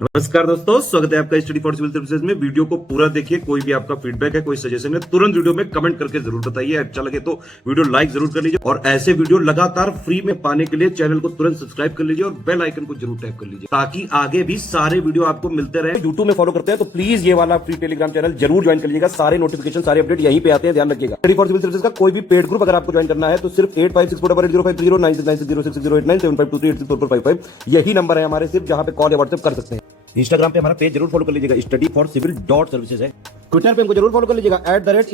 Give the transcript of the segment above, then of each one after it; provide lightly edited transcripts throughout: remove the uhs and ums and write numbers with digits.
नमस्कार दोस्तों, स्वागत है आपका स्टडी फॉर सिविल सर्विसेज में। वीडियो को पूरा देखिए। कोई भी आपका फीडबैक है, कोई सजेशन है, तुरंत वीडियो में कमेंट करके जरूर बताइए। अच्छा लगे तो वीडियो लाइक जरूर कर लीजिए और ऐसे वीडियो लगातार फ्री में पाने के लिए चैनल को तुरंत सब्सक्राइब कर लीजिए और बेल आइकन को जरूर टैप कर लीजिए ताकि आगे भी सारे वीडियो आपको मिलते रहे। यूट्यूब में फॉलो करते हैं तो प्लीज ये वाला फ्री टेलीग्राम चैनल जरूर ज्वाइन कर लीजिएगा। सारे नोटिफिकेशन, सारे अपडेट यहीं पे आते हैं, ध्यान रखिएगा। स्टडी फॉर सिविल सर्विसेज का कोई भी पेड ग्रुप अगर आपको ज्वाइन करना है तो सिर्फ 856480560660897523860455 यही नंबर है हमारे, सिर्फ जहां पे कॉल या व्हाट्सएप कर सकते हैं। इंस्टाग्राम पे हमारा पेज जरूर फॉलो कर लीजिएगा, स्टडी फॉर सिविल .सर्विसेज है। ट्विटर पे हमको जरूर फॉलो कर लीजिएगा,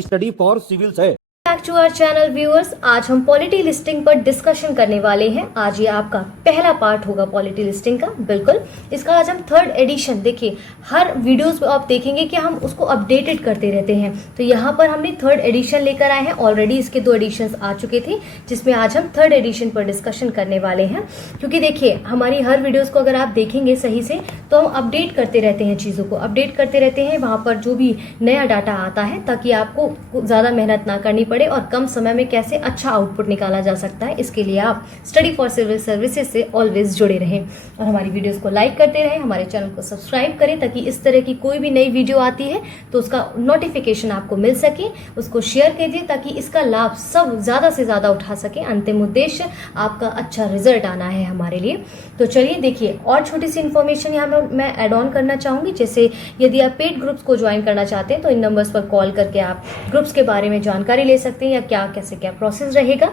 @study for civils है। Back to our channel viewers, आज हम पॉलिटी लिस्टिंग पर डिस्कशन करने वाले हैं। आज ये आपका पहला पार्ट होगा पॉलिटी लिस्टिंग का। बिल्कुल, इसका आज हम थर्ड एडिशन, देखिए हर वीडियोस में आप देखेंगे कि हम उसको अपडेटेड करते रहते हैं, तो यहाँ पर हमने थर्ड एडिशन लेकर आए हैं। ऑलरेडी इसके 2 एडिशंस आ चुके थे, जिसमें आज हम थर्ड एडिशन पर डिस्कशन करने वाले हैं। क्योंकि देखिए हमारी हर वीडियोस को अगर आप देखेंगे सही से तो हम अपडेट करते रहते हैं, चीज़ों को अपडेट करते रहते हैं वहाँ पर जो भी नया डाटा आता है, ताकि आपको ज़्यादा मेहनत ना करनी पड़े और कम समय में कैसे अच्छा आउटपुट निकाला जा सकता है। इसके लिए आप स्टडी फॉर सिविल सर्विसेज से ऑलवेज जुड़े रहें और हमारी वीडियोस को लाइक करते रहें, हमारे चैनल को सब्सक्राइब करें ताकि इस तरह की कोई भी नई वीडियो आती है तो उसका नोटिफिकेशन आपको मिल सके। उसको शेयर कीजिए ताकि इसका लाभ सब ज़्यादा से ज़्यादा उठा सके। अंतिम उद्देश्य आपका अच्छा रिजल्ट आना है हमारे लिए। तो चलिए देखिए, और छोटी सी इन्फॉर्मेशन यहाँ मैं ऐड ऑन करना चाहूँगी। जैसे यदि आप पेड ग्रुप्स को ज्वाइन करना चाहते हैं तो इन नंबर्स पर कॉल करके आप ग्रुप्स के बारे में जानकारी ले सकते हैं या क्या कैसे क्या प्रोसेस रहेगा।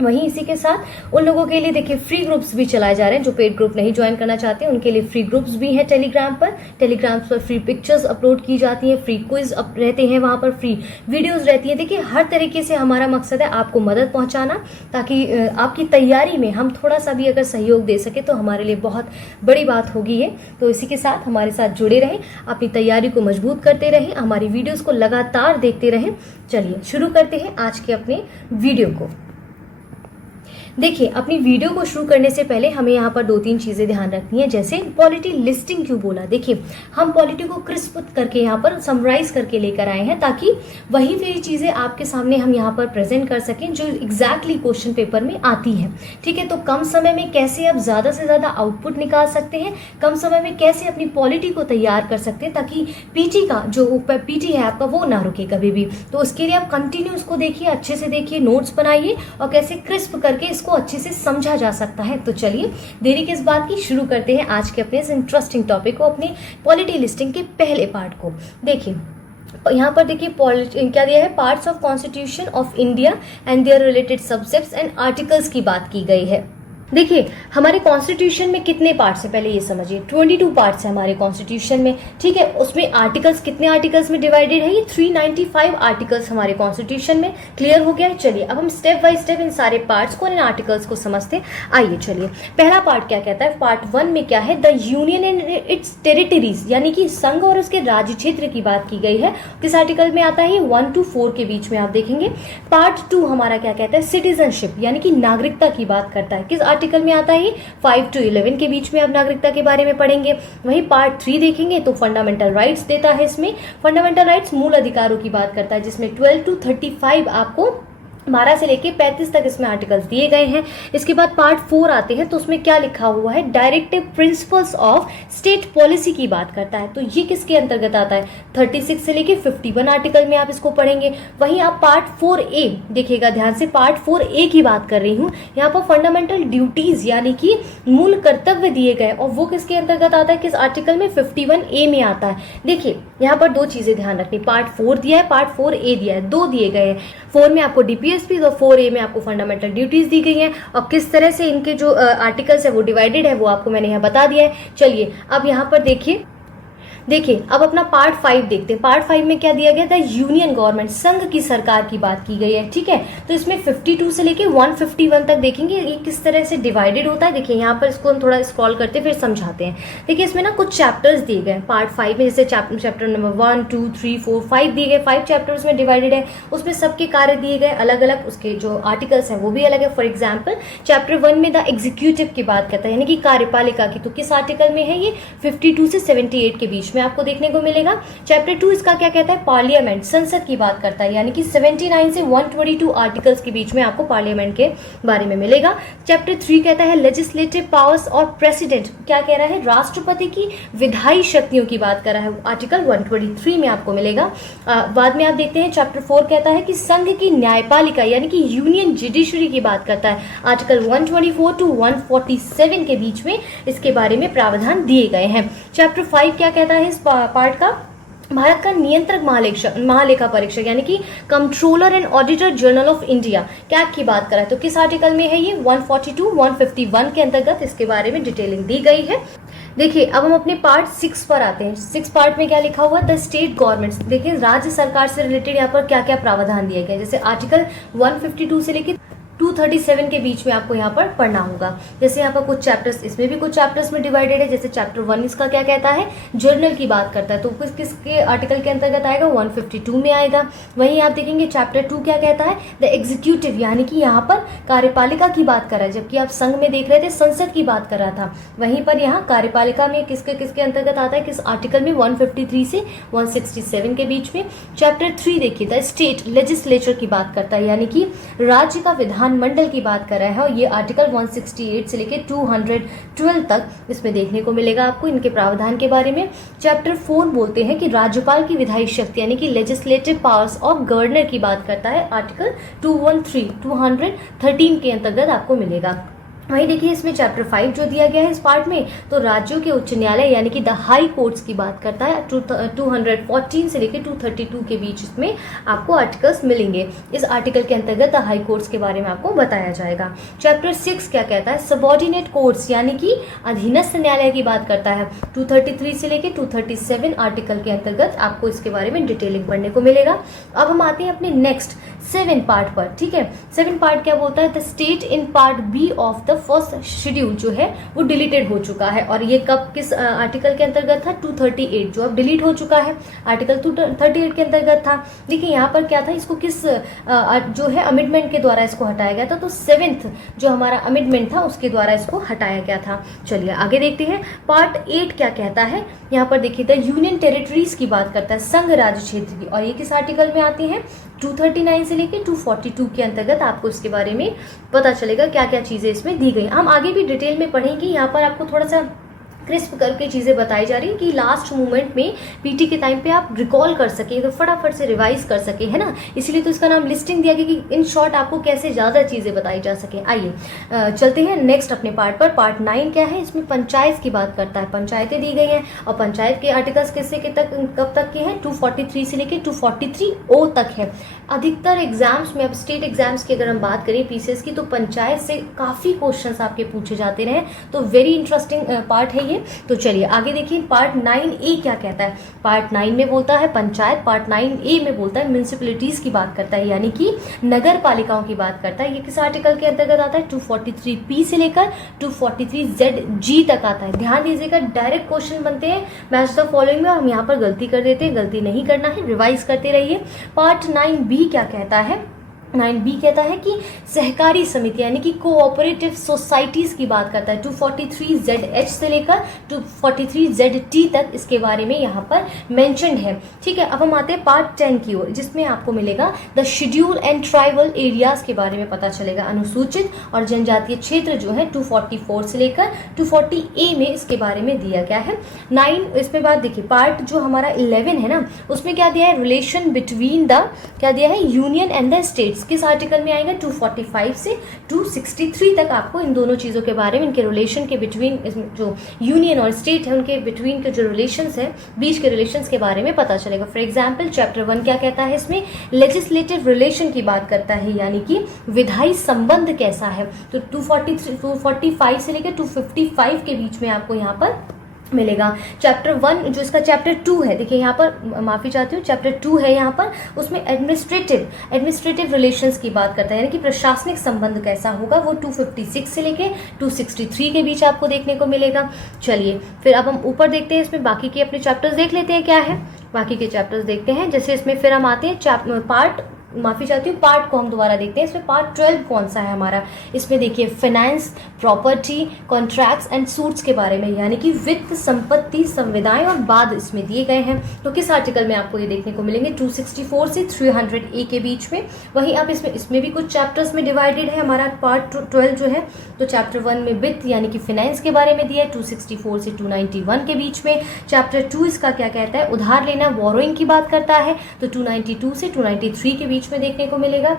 वहीं इसी के साथ उन लोगों के लिए देखिए फ्री ग्रुप्स भी चलाए जा रहे हैं जो पेड ग्रुप नहीं ज्वाइन करना चाहते हैं, उनके लिए फ्री ग्रुप्स भी हैं टेलीग्राम पर। टेलीग्राम पर फ्री पिक्चर्स अपलोड की जाती हैं, फ्री क्विज रहते हैं वहां पर, फ्री वीडियोस रहती हैं। देखिए हर तरीके से हमारा मकसद है आपको मदद पहुंचाना, ताकि आपकी तैयारी में हम थोड़ा सा भी अगर सहयोग दे सके तो हमारे लिए बहुत बड़ी बात होगी ये। तो इसी के साथ हमारे साथ जुड़े रहें, अपनी तैयारी को मजबूत करते रहें, हमारी वीडियोज को लगातार देखते रहें। चलिए शुरू करते हैं आज के अपने वीडियो को। देखिए अपनी वीडियो को शुरू करने से पहले हमें यहाँ पर 2-3 चीजें ध्यान रखनी है। जैसे पॉलिटी लिस्टिंग क्यों बोला, देखिए हम पॉलिटी को क्रिस्प करके यहाँ पर समराइज करके लेकर आए हैं ताकि वही चीजें आपके सामने हम यहाँ पर प्रेजेंट कर सकें जो एग्जैक्टली क्वेश्चन पेपर में आती है। ठीक है, तो कम समय में कैसे आप ज्यादा से ज्यादा आउटपुट निकाल सकते हैं, कम समय में कैसे अपनी पॉलिटी को तैयार कर सकते हैं ताकि पीटी का जो पीटी है आपका वो ना रुके कभी भी। तो उसके लिए आप कंटिन्यू उसको देखिए, अच्छे से देखिए, नोट्स बनाइए और कैसे क्रिस्प करके को अच्छे से समझा जा सकता है। तो चलिए देरी किस बात की, शुरू करते हैं आज के अपने इस इंटरेस्टिंग टॉपिक को, अपने पॉलिटी लिस्टिंग के पहले पार्ट को। देखिए यहाँ पर देखिए क्या दिया है, parts of constitution of India and their related subjects and articles की बात की गई है। देखिए हमारे कॉन्स्टिट्यूशन में कितने पार्ट्स है पहले ये समझिए। 22 पार्ट्स है हमारे कॉन्स्टिट्यूशन में। ठीक है, उसमें आर्टिकल्स कितने आर्टिकल्स में डिवाइडेड है, ये 395 आर्टिकल्स हमारे कॉन्स्टिट्यूशन में। क्लियर हो गया है। चलिए अब हम स्टेप बाय स्टेप इन सारे पार्ट्स को, इन आर्टिकल्स को समझते हैं। आइए चलिए, पहला पार्ट क्या कहता है, पार्ट 1 में क्या है, the union and it's territories, यानी कि संघ और उसके राज्य क्षेत्र की बात की गई है। किस आर्टिकल में आता है, 1 to 4 के बीच में आप देखेंगे। पार्ट 2 हमारा क्या कहता है, सिटीजनशिप, यानी कि नागरिकता की बात करता है। किस आर्टिकल में आता है, 5 to 11 के बीच में आप नागरिकता के बारे में पढ़ेंगे। वहीं पार्ट 3 देखेंगे तो फंडामेंटल राइट्स देता है। इसमें फंडामेंटल राइट्स मूल अधिकारों की बात करता है, जिसमें 12 to 35 आपको 12 से लेके 35 तक इसमें आर्टिकल्स दिए गए हैं। इसके बाद पार्ट 4 आते हैं तो उसमें क्या लिखा हुआ है, directive principles of state policy की बात करता है। तो ये किसके अंतर्गत आता है, 36 से लेके 51 आर्टिकल में आप इसको पढ़ेंगे। वहीं आप पार्ट 4A देखिएगा ध्यान से, पार्ट 4A की बात कर रही हूँ। यहाँ पर फंडामेंटल ड्यूटीज यानी कि मूल कर्तव्य दिए गए और वो किसके अंतर्गत आता है, किस आर्टिकल में, 51A में आता है। देखिए यहाँ पर 2 चीजें ध्यान रखनी, पार्ट 4 दिया है, पार्ट 4A दिया है, 2 दिए गए हैं। 4 में आपको डीपीएसपी और 4A में आपको फंडामेंटल ड्यूटीज दी गई हैं और किस तरह से इनके जो आर्टिकल्स है वो डिवाइडेड है वो आपको मैंने यहाँ बता दिया है। चलिए अब यहाँ पर देखिए अब अपना पार्ट 5 देखते हैं। पार्ट 5 में क्या दिया गया था, यूनियन गवर्नमेंट, संघ की सरकार की बात की गई है। ठीक है, तो इसमें 52 से लेके 151 तक देखेंगे ये किस तरह से डिवाइडेड होता है। देखिए यहाँ पर इसको हम थोड़ा स्क्रॉल करते फिर समझाते हैं। देखिए इसमें ना कुछ चैप्टर्स दिए गए पार्ट 5 में, जैसे चैप्टर नंबर 1, 2, 3, 4, 5 दिए गए। 5 चैप्टर्स में डिवाइडेड है, उसमें सबके कार्य दिए गए अलग अलग, उसके जो आर्टिकल्स हैं वो भी अलग है। फॉर एग्जाम्पल चैप्टर 1 में द एग्जीक्यूटिव की बात करता है, यानी कि कार्यपालिका की, तो किस आर्टिकल में है ये, 52 से 78 के बीच में आपको देखने को मिलेगा। चैप्टर 2 इसका क्या कहता है, पार्लियामेंट, संसद की बात करता है, यानी कि 79 से 122 आर्टिकल्स के बीच में आपको पार्लियामेंट के बारे में मिलेगा। चैप्टर 3 कहता है लेजिस्लेटिव पावर्स और प्रेसिडेंट, क्या कह रहा है, राष्ट्रपति की विधायी शक्तियों की बात कर रहा है, आर्टिकल 123 में आपको मिलेगा। बाद में आप देखते हैं चैप्टर 4 कहता है कि संघ की न्यायपालिका यानी कि यूनियन जुडिशरी की बात करता है, आर्टिकल 124 टू 147 के बीच में इसके बारे में प्रावधान दिए गए हैं। चैप्टर 5 क्या कहता है इस पार्ट का, भारत का नियंत्रक महालेखा परीक्षक यानी कि controller and auditor general of India, CAG की बात करा है, तो किस आर्टिकल में है ये, 142 151 के अंतर्गत इसके बारे में डिटेलिंग दी गई है। देखिए अब हम अपने पार्ट 6 पर आते हैं। 6 पार्ट में क्या लिखा हुआ, द स्टेट गवर्नमेंट्स, देखिए राज्य सरकार से रिलेटेड यहाँ पर क्या क्या प्रावधान दिए गए, जैसे आर्टिकल 152 से लेकर 237 के बीच में आपको यहाँ पर पढ़ना होगा। जैसे यहाँ पर कुछ चैप्टर्स, इसमें भी कुछ चैप्टर्स में डिवाइडेड है, जैसे चैप्टर 1 इसका क्या कहता है, जर्नल की बात करता है, तो किसके आर्टिकल के अंतर्गत आएगा, 152 में आएगा। वहीं आप देखेंगे चैप्टर 2 क्या कहता है, द एग्जीक्यूटिव, यानी कि यहाँ पर कार्यपालिका की बात कर रहा है, जबकि आप संघ में देख रहे थे संसद की बात कर रहा था, वहीं पर यहाँ कार्यपालिका में किसके किसके अंतर्गत आता है, किस आर्टिकल में, 153 से 167 के बीच में। चैप्टर 3 देखिए, द स्टेट लेजिस्लेचर की बात करता है, यानी कि राज्य का विधान मंडल की बात कर रहा है, और ये आर्टिकल 168 से लेकर 212 तक इसमें देखने को मिलेगा आपको इनके प्रावधान के बारे में। चैप्टर 4 बोलते हैं कि राज्यपाल की विधायी शक्ति यानी कि लेजिस्लेटिव पावर्स ऑफ गवर्नर की बात करता है, आर्टिकल 213 के अंतर्गत आपको मिलेगा। वहीं देखिए इसमें चैप्टर 5 जो दिया गया है इस पार्ट में, तो राज्यों के उच्च न्यायालय यानी कि द हाई कोर्ट्स की बात करता है, 214 से लेकर 232 के बीच इसमें आपको आर्टिकल्स मिलेंगे। इस आर्टिकल के अंतर्गत द हाई कोर्ट्स के बारे में आपको बताया जाएगा। चैप्टर 6 क्या कहता है, सबॉर्डिनेट कोर्ट्स यानी कि अधीनस्थ न्यायालय की बात करता है, 233 से लेकर 237 आर्टिकल के अंतर्गत आपको इसके बारे में डिटेलिंग पढ़ने को मिलेगा। अब हम आते हैं अपने नेक्स्ट 7 पार्ट पर, ठीक है। 7 पार्ट क्या बोलता है, the state in part B of the first schedule जो है वो डिलीटेड हो चुका है, और ये कब किस आर्टिकल के अंतर्गत था, 238 जो अब डिलीट हो चुका है, आर्टिकल 238 के अंतर्गत था। देखिए यहाँ पर क्या था, इसको किस जो है अमेंडमेंट के द्वारा इसको हटाया गया था, तो 7th जो हमारा अमेंडमेंट था उसके द्वारा इसको हटाया गया था। चलिए आगे देखते हैं पार्ट 8 क्या कहता है। यहाँ पर देखिए द यूनियन टेरिटरीज की बात करता है, संघ राज्य क्षेत्र की, और ये किस आर्टिकल में आती है, 239 से लेकर 242 के अंतर्गत आपको इसके बारे में पता चलेगा क्या क्या चीजें इसमें दी गई। हम आगे भी डिटेल में पढ़ेंगे, यहाँ पर आपको थोड़ा सा क्रिस्प करके चीज़ें बताई जा रही है कि लास्ट मोमेंट में पीटी के टाइम पे आप रिकॉल कर सके, तो फटाफट से रिवाइज कर सके, है ना, इसीलिए तो इसका नाम लिस्टिंग दिया गया कि इन शॉर्ट आपको कैसे ज़्यादा चीज़ें बताई जा सके। आइए चलते हैं नेक्स्ट अपने पार्ट पर। पार्ट 9 क्या है, इसमें पंचायत की बात करता है, पंचायतें दी गई हैं, और पंचायत के आर्टिकल्स किससे के तक कब तक के हैं, 243 से लेकर 243O तक है। अधिकतर एग्जाम्स में, अब स्टेट एग्जाम्स की अगर हम बात करें पीसीएस की, तो पंचायत से काफ़ी क्वेश्चंस आपके पूछे जाते रहे, तो वेरी इंटरेस्टिंग पार्ट है ये। तो चलिए आगे देखिए पार्ट 9A क्या कहता है। पार्ट 9 में बोलता है पंचायत, पार्ट 9A में बोलता है म्यूनिसिपैलिटीज की बात करता है, यानी कि नगर पालिकाओं की बात करता है। ये किस आर्टिकल के अंतर्गत आता है, 243P से लेकर 243ZG तक आता है। ध्यान दीजिएगा, डायरेक्ट क्वेश्चन बनते हैं मैच द फॉलोइंग में, हम यहाँ पर गलती कर देते हैं, गलती नहीं करना है, रिवाइज करते रहिए। पार्ट 9B क्या कहता है, 9B कहता है कि सहकारी समिति यानी कि कोऑपरेटिव सोसाइटीज की बात करता है, 243ZH से लेकर 243ZT तक इसके बारे में यहाँ पर मेंशन है, ठीक है। अब हम आते हैं पार्ट 10 की ओर, जिसमें आपको मिलेगा the schedule and tribal areas के बारे में पता चलेगा। अनुसूचित और जनजातीय क्षेत्र जो है 244 से लेकर 240A में इसके बारे में दिया गया है। 9 इसमें बात देखिए, पार्ट जो हमारा 11 है ना, उसमें क्या दिया है, रिलेशन बिटवीन द, क्या दिया है, यूनियन एंड द स्टेट्स, किस आर्टिकल में आएगा, 245 से 263 तक आपको इन दोनों चीजों के बारे में, इनके रिलेशन के बिटवीन, जो यूनियन और स्टेट है उनके बिटवीन के जो रिलेशंस है, बीच के रिलेशंस के बारे में पता चलेगा। फॉर एग्जांपल चैप्टर 1 क्या कहता है, इसमें लेजिस्लेटिव रिलेशन की बात करता है, यानी कि विधायी संबंध कैसा है, तो 245 से लेकर 255 के बीच में आपको यहाँ पर मिलेगा। चैप्टर 1 जो इसका चैप्टर 2 है, देखिए यहाँ पर माफी चाहती हूँ, चैप्टर 2 है यहाँ पर, उसमें एडमिनिस्ट्रेटिव रिलेशंस की बात करता है, यानी कि प्रशासनिक संबंध कैसा होगा, वो 256 से लेके 263 के बीच आपको देखने को मिलेगा। चलिए फिर अब हम ऊपर देखते हैं, इसमें बाकी के अपने चैप्टर्स देख लेते हैं क्या है, बाकी के चैप्टर्स देखते हैं। जैसे इसमें फिर हम आते हैं पार्ट माफ़ी चाहती हूँ, पार्ट को हम दोबारा देखते हैं। इसमें पार्ट 12 कौन सा है हमारा, इसमें देखिए finance, property, contracts and suits के बारे में, यानी कि वित्त, संपत्ति, संविदाएं और बाद इसमें दिए गए हैं। तो किस आर्टिकल में आपको ये देखने को मिलेंगे, 264 से 300A के बीच में। वहीं आप इसमें भी कुछ चैप्टर्स में डिवाइडेड है हमारा पार्ट 12 जो है। तो चैप्टर 1 में वित्त यानी कि फाइनेंस के बारे में दिया है 264 से 291 के बीच में। चैप्टर 2 इसका क्या कहता है, उधार लेना, बोरोइंग की बात करता है, तो 292 से 293 के बीच में देखने को मिलेगा।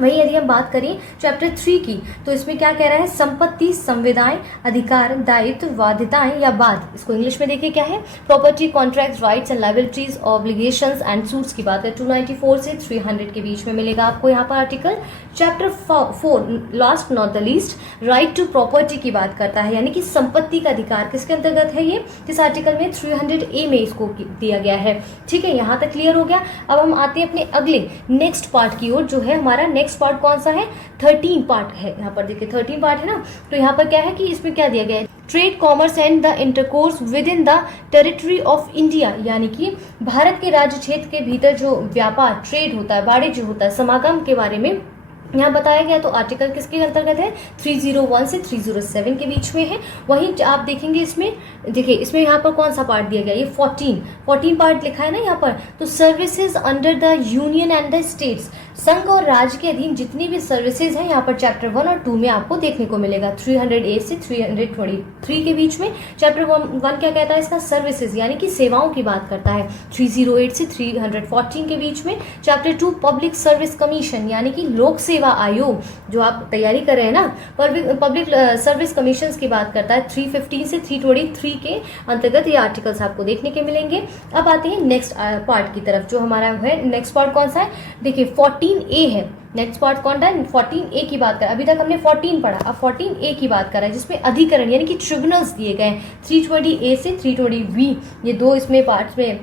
वहीं यदि हम बात करें चैप्टर 3 की, तो इसमें क्या कह रहा है, संपत्ति, संविदाएं, अधिकार, दायित्व, बाध्यताएं या बाद, इसको इंग्लिश में देखिए क्या है, property, contracts, rights and liabilities, obligations and suits की बात है। 294 से 300 के बीच में मिलेगा आपको यहाँ पर article. Chapter 4 last not the least, right to property की बात करता है, यानी कि संपत्ति का अधिकार किसके अंतर्गत है, ये किस आर्टिकल में, 300A में इसको दिया गया है। ठीक है, यहाँ तक क्लियर हो गया। अब हम आते हैं अपने अगले नेक्स्ट पार्ट की ओर, जो है हमारा नेक्स्ट पार्ट कौन सा है, 13 पार्ट है। यहाँ पर देखिए 13 पार्ट है ना। तो यहाँ पर क्या है कि इसमें क्या दिया गया है, trade, commerce and the intercourse with in the territory of India, यानी कि भारत के राज्य क्षेत्र के भीतर जो व्यापार, ट्रेड होता है, वाणिज्य होता है, समागम के बारे में यहाँ बताया गया। तो आर्टिकल किसके अंतर्गत है, 301 से 307 के बीच में है। वहीं आप देखेंगे इसमें, देखिए इसमें यहाँ पर कौन सा पार्ट दिया गया, ये 14 पार्ट लिखा है ना यहाँ पर। तो services under the union and the states, संघ और राज्य के अधीन जितनी भी सर्विसेज हैं यहाँ पर चैप्टर 1 और 2 में आपको देखने को मिलेगा, 308 से 323 के बीच में। चैप्टर 1 क्या कहता है, इसका सर्विसेज यानी कि सेवाओं की बात करता है, 308 से 314 के बीच में। चैप्टर 2 पब्लिक सर्विस कमीशन, यानी कि लोक सेवा आयोग, जो आप तैयारी कर रहे हैं ना, पब्लिक सर्विस कमीशन की बात करता है, 315 से 323 के अंतर्गत ये आर्टिकल्स आपको देखने के मिलेंगे। अब आते हैं नेक्स्ट पार्ट की तरफ, जो हमारा है नेक्स्ट पार्ट कौन सा है, देखिए 14A है। नेक्स्ट पार्ट कौन सा है, 14A की बात कर, अभी तक हमने 14 पढ़ा, अब 14A की बात कर रहा है, जिसमें अधिकरण यानी कि ट्रिब्यूनल्स दिए गए हैं, 320A से 320B, ये दो इसमें पार्ट्स में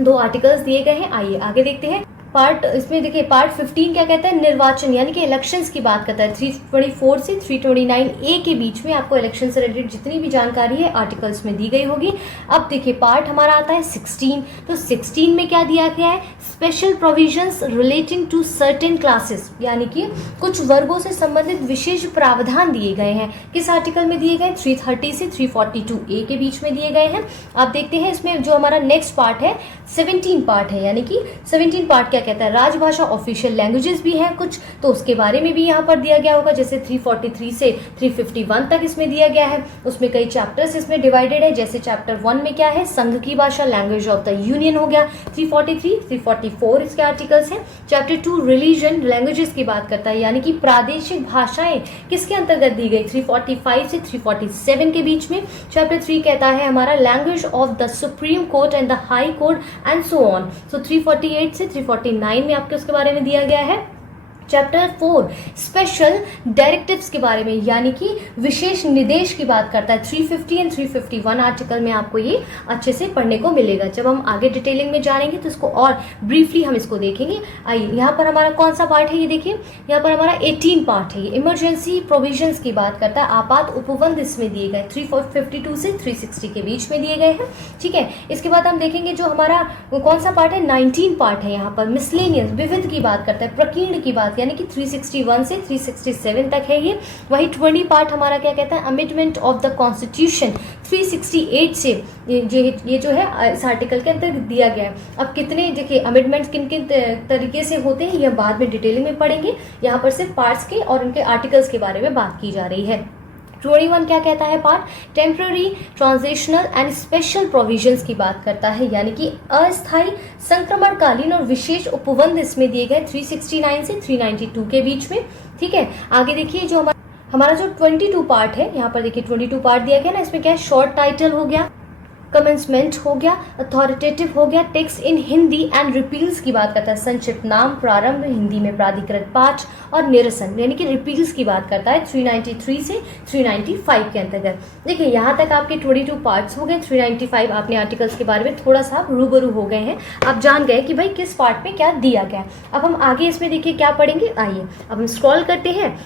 2 आर्टिकल्स दिए गए हैं। आइए आगे देखते हैं। पार्ट इसमें देखिए पार्ट 15 क्या कहता है, निर्वाचन यानी कि इलेक्शंस की बात करता है, 324 से 329A के बीच में आपको इलेक्शन से रिलेटेड जितनी भी जानकारी है आर्टिकल्स में दी गई होगी। अब देखिए पार्ट हमारा आता है 16, तो 16 में क्या दिया गया है, special provisions relating to certain classes, यानी कि कुछ वर्गों से संबंधित विशेष प्रावधान दिए गए हैं। किस आर्टिकल में दिए गए, 330 से 342A के बीच में दिए गए हैं। आप देखते हैं इसमें जो हमारा नेक्स्ट पार्ट है 17 पार्ट है, यानी कि 17 पार्ट क्या कहता है, राजभाषा, ऑफिशियल लैंग्वेजेस भी हैं कुछ, तो उसके बारे में भी यहाँ पर दिया गया होगा। जैसे 343 से 351 तक इसमें दिया गया है। उसमें कई चैप्टर्स इसमें डिवाइडेड है। जैसे चैप्टर 1 में क्या है, संघ की भाषा, लैंग्वेज ऑफ द यूनियन हो गया, 343 344 इसके आर्टिकल्स हैं। चैप्टर 2 रिलीजन, लैंग्वेजेस की बात करता है, यानी कि प्रादेशिक भाषाएं किसके अंतर्गत दी गई, 345 से 347 के बीच में। चैप्टर 3 कहता है हमारा language of the supreme court and the high court and so on, so 348 से 349 में आपके उसके बारे में दिया गया है। चैप्टर 4 स्पेशल डायरेक्टिव्स के बारे में, यानी कि विशेष निर्देश की बात करता है, 350 एंड 351 आर्टिकल में आपको ये अच्छे से पढ़ने को मिलेगा। जब हम आगे डिटेलिंग में जानेंगे तो इसको और ब्रीफली हम इसको देखेंगे। आइए यहाँ पर हमारा कौन सा पार्ट है, ये देखिए यहाँ पर हमारा 18 पार्ट है। ये इमरजेंसी प्रोविजंस की बात करता है, आपात उपबंध इसमें दिए गए 352 से 360 के बीच में दिए गए हैं। ठीक है, इसके बाद हम देखेंगे जो हमारा कौन सा पार्ट है, 19 पार्ट है। यहाँ पर मिसलेनियस, विविध की बात करता है, प्रकीर्ण की बात, यानी कि 361 से 367 तक है ये। वही 20 पार्ट हमारा क्या कहता है, अमेंडमेंट ऑफ द कॉन्स्टिट्यूशन, 368 से ये जो है इस आर्टिकल के अंतर्गत दिया गया है। अब कितने देखिए अमेंडमेंट्स किन किन तरीके से होते हैं ये बाद में डिटेलिंग में पढ़ेंगे। यहाँ पर सिर्फ पार्ट्स के और उनके आर्टिकल्स के बारे में बात की जा रही है। 21 क्या कहता है part, temporary, transitional and special provisions की बात करता है, यानी कि अस्थायी, संक्रमणकालीन और विशेष उपबंध इसमें दिए गए 369 से 392 के बीच में। ठीक है, आगे देखिए जो हमारा जो 22 पार्ट है, यहाँ पर देखिए 22 पार्ट दिया गया ना, इसमें क्या है, शॉर्ट टाइटल हो गया, कमेंसमेंट हो गया, अथॉरिटेटिव हो गया, टेक्स्ट इन हिंदी एंड रिपील्स की बात करता है, संक्षिप्त नाम, प्रारंभ, हिंदी में प्राधिकृत पाठ और निरसन, यानी कि रिपील्स की बात करता है 393 से 395 के अंतर्गत। देखिए यहाँ तक आपके 22 पार्ट्स हो गए। 395 आपने आर्टिकल्स के बारे में थोड़ा सा रूबरू हो गए हैं, आप जान गए कि भाई किस पार्ट में क्या दिया गया। अब हम आगे इसमें देखिए क्या पढ़ेंगे, आइए अब हम स्क्रॉल करते हैं।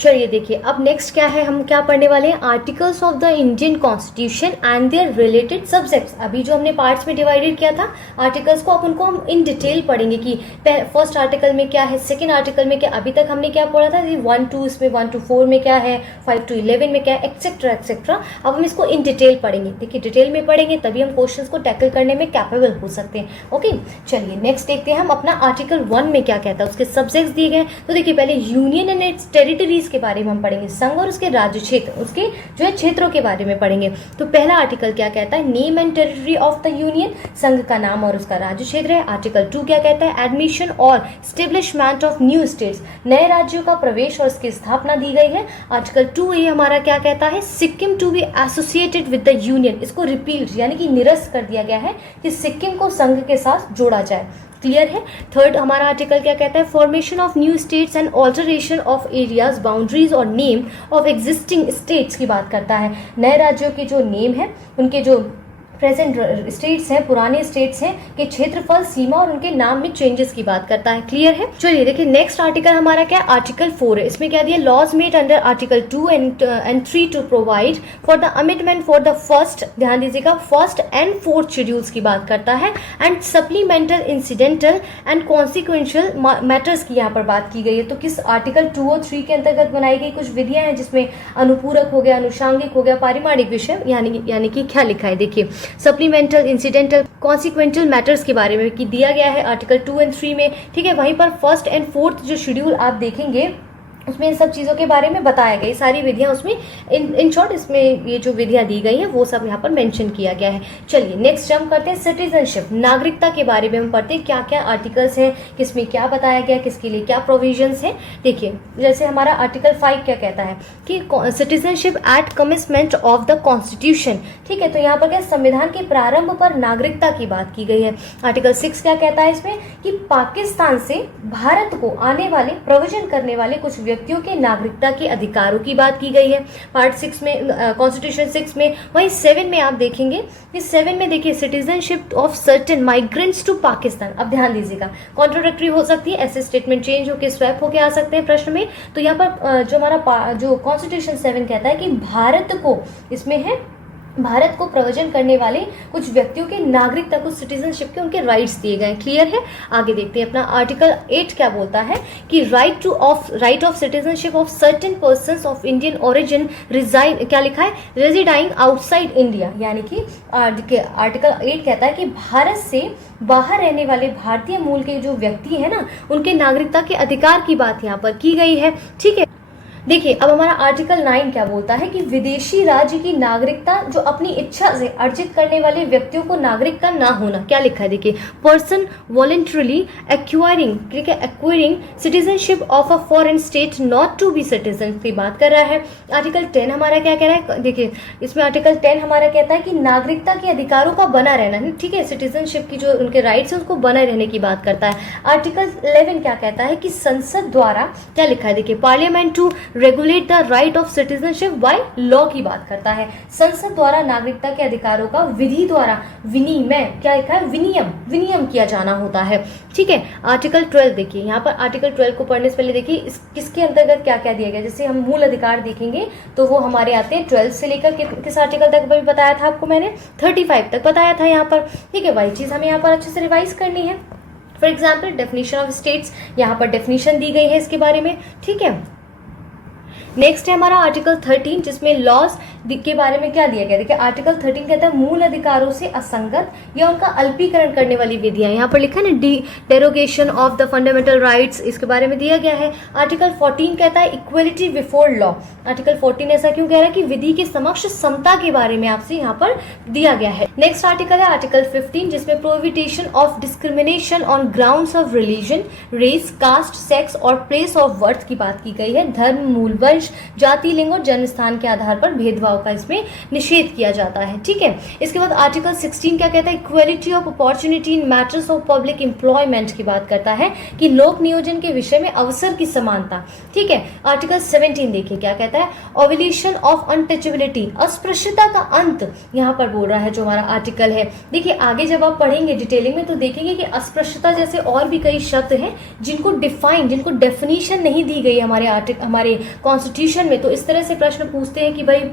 चलिए देखिए, अब नेक्स्ट क्या है, हम क्या पढ़ने वाले हैं, articles of the Indian constitution and their related subjects. अभी जो हमने पार्ट्स में डिवाइडेड किया था आर्टिकल्स को, अब उनको हम इन डिटेल पढ़ेंगे कि फर्स्ट आर्टिकल में क्या है, सेकंड आर्टिकल में क्या, अभी तक हमने क्या पढ़ा था 1 to इसमें 1 to 4 में क्या है, 5 to 11 में क्या है, एक्सेट्रा एक्सेट्रा। अब हम इसको इन डिटेल पढ़ेंगे। देखिए डिटेल में पढ़ेंगे तभी हम क्वेश्चंस को टैकल करने में कैपेबल हो सकते हैं। ओके, चलिए नेक्स्ट देखते हैं हम अपना आर्टिकल 1 में क्या कहता है, उसके सब्जेक्ट्स दिए गए। तो देखिए पहले यूनियन एंड इट्स टेरिटरीज के बारे में हम पढ़ेंगे, संघ और उसके राज्य क्षेत्र, उसके जो है क्षेत्रों के बारे में पढ़ेंगे। तो पहला आर्टिकल क्या कहता है, name and territory of the union, संघ का नाम और उसका राज्य क्षेत्र है। आर्टिकल 2 क्या कहता है, एडमिशन और स्टेब्लिशमेंट ऑफ न्यू स्टेट्स, नए राज्यों का प्रवेश और उसकी स्थापना दी गई है। आर्टिकल 2A हमारा क्या कहता है, Sikkim to be associated with the union, इसको रिपील यानी कि निरस्त कर दिया गया है कि सिक्किम को संघ के साथ जोड़ा जाए। क्लियर है। थर्ड हमारा आर्टिकल क्या कहता है, formation of new states and alteration of areas, boundaries और नेम ऑफ एग्जिस्टिंग स्टेट्स की बात करता है। नए राज्यों के जो नेम है, उनके जो प्रेजेंट स्टेट्स हैं, पुराने स्टेट्स हैं के क्षेत्रफल, सीमा और उनके नाम में चेंजेस की बात करता है। क्लियर है। चलिए देखिए नेक्स्ट आर्टिकल हमारा क्या है, आर्टिकल 4 है। इसमें क्या दिया, laws made under article 2 and 3 to provide for the amendment for the first, ध्यान दीजिएगा, फर्स्ट एंड फोर्थ शेड्यूल्स की बात करता है, and supplemental, incidental and consequential matters की यहाँ पर बात की गई है। तो किस आर्टिकल 2 और 3 के अंतर्गत बनाई गई कुछ विधियां हैं, जिसमें अनुपूरक हो गया, अनुषांगिक हो गया, पारिमाणिक विषय यानी कि क्या लिखा है, देखिए सप्लीमेंटल, इंसिडेंटल, कॉन्सिक्वेंशियल मैटर्स के बारे में कि दिया गया है आर्टिकल 2 एंड 3 में। ठीक है, वहीं पर फर्स्ट एंड फोर्थ जो शेड्यूल आप देखेंगे उसमें इन सब चीज़ों के बारे में बताया गया, सारी विधियां उसमें इन शॉर्ट इसमें ये जो विधियां दी गई हैं वो सब यहाँ पर मेंशन किया गया है। चलिए नेक्स्ट जंप करते हैं, सिटीजनशिप, नागरिकता के बारे में हम पढ़ते हैं क्या क्या आर्टिकल्स हैं, किसमें क्या बताया गया, किसके लिए क्या प्रोविजंस हैं। देखिए जैसे हमारा आर्टिकल 5 क्या कहता है कि citizenship at commencement of the constitution. ठीक है, तो यहाँ पर क्या संविधान के प्रारंभ पर नागरिकता की बात की गई है। आर्टिकल 6 क्या कहता है इसमें कि पाकिस्तान से भारत को आने वाले, प्रोविजन करने वाले कुछ व्यक्तियों के नागरिकता के अधिकारों की बात की गई है पार्ट 6 में, कॉन्स्टिट्यूशन 6 में। वहीं 7 में आप देखेंगे कि 7 में देखिए citizenship of certain migrants to Pakistan. अब ध्यान दीजिएगा, कॉन्ट्रोडक्टरी हो सकती है, ऐसे स्टेटमेंट चेंज होकर स्वैप होकर आ सकते हैं प्रश्न में। तो यहाँ पर जो हमारा जो कॉन्स्टिट्यूशन 7 कहता है कि भारत को, इसमें है भारत को प्रवचन करने वाले कुछ व्यक्तियों के नागरिकता, कुछ सिटीजनशिप के उनके राइट्स दिए गए। क्लियर है। आगे देखते हैं अपना आर्टिकल 8 क्या बोलता है कि right of citizenship of certain persons of Indian origin reside, क्या लिखा है, रेजिडाइंग आउटसाइड इंडिया, यानी कि आर्टिकल 8 कहता है कि भारत से बाहर रहने वाले भारतीय मूल के जो व्यक्ति है ना, उनके नागरिकता के अधिकार की बात यहाँ पर की गई है। ठीक है, देखिए अब हमारा आर्टिकल 9 क्या बोलता है कि विदेशी राज्य की नागरिकता जो अपनी इच्छा से अर्जित करने वाले व्यक्तियों को नागरिक का ना होना। क्या लिखा है, देखिए, पर्सन वॉलंटरली एक्वायरिंग, ठीक है, acquiring citizenship of a foreign state not to be citizen की बात कर रहा है। आर्टिकल 10 हमारा क्या कह रहा है, देखिए इसमें आर्टिकल 10 हमारा कहता है कि नागरिकता के अधिकारों का बना रहना। ठीक है, सिटीजनशिप की जो उनके राइट्स है उसको बने रहने की बात करता है। आर्टिकल 11 क्या कहता है कि संसद द्वारा, क्या लिखा है, देखिए, parliament to regulate the right of citizenship by law की बात करता है। संसद द्वारा नागरिकता के अधिकारों का विधि द्वारा विनिमय, क्या लिखा है, विनियम किया जाना होता है। ठीक है, आर्टिकल 12 देखिए, यहाँ पर आर्टिकल 12 को पढ़ने से पहले देखिए किसके अंतर्गत क्या क्या दिया गया। जैसे हम मूल अधिकार देखेंगे तो वो हमारे आते हैं 12 से लेकर किस आर्टिकल तक भी बताया था आपको मैंने, 35 तक बताया था यहाँ पर। ठीक है, वही चीज हमें यहाँ पर अच्छे से रिवाइज करनी है। For example definition of states, यहाँ पर डेफिनेशन दी गई है इसके बारे में। ठीक है, नेक्स्ट है हमारा आर्टिकल 13 जिसमें लॉज के बारे में क्या दिया गया। देखिए आर्टिकल 13 कहता है मूल अधिकारों से असंगत या उनका अल्पीकरण करने वाली विधियां। यहाँ पर लिखा है ना, derogation of the fundamental rights, इसके बारे में दिया गया है। आर्टिकल 14 कहता है इक्वलिटी बिफोर लॉ। आर्टिकल 14 ऐसा क्यों कह रहा है कि विधि के समक्ष समता के बारे में आपसे यहाँ पर दिया गया है। नेक्स्ट आर्टिकल है आर्टिकल 15 जिसमें prohibition of discrimination on grounds of religion, race, caste, sex और प्लेस ऑफ बर्थ की बात की गई है। धर्म, मूल वंश, जाति, लिंग और जन्म स्थान के आधार पर भेदभाव भेदभाव का इसमें निषेध किया जाता है। ठीक है, इसके बाद आर्टिकल 16 क्या कहता है, equality of opportunity in matters of public employment की बात करता है कि लोक नियोजन के विषय में अवसर की समानता। ठीक है, आर्टिकल 17 देखिए क्या कहता है, ओवल्यूशन ऑफ अनटचेबिलिटी, अस्पृश्यता का अंत यहाँ पर बोल रहा है जो हमारा आर्टिकल है। देखिए आगे जब आप पढ़ेंगे डिटेलिंग में तो देखेंगे कि अस्पृश्यता जैसे और भी कई शब्द हैं जिनको डेफिनेशन नहीं दी गई हमारे कॉन्स्टिट्यूशन में। तो इस तरह से प्रश्न पूछते हैं कि भाई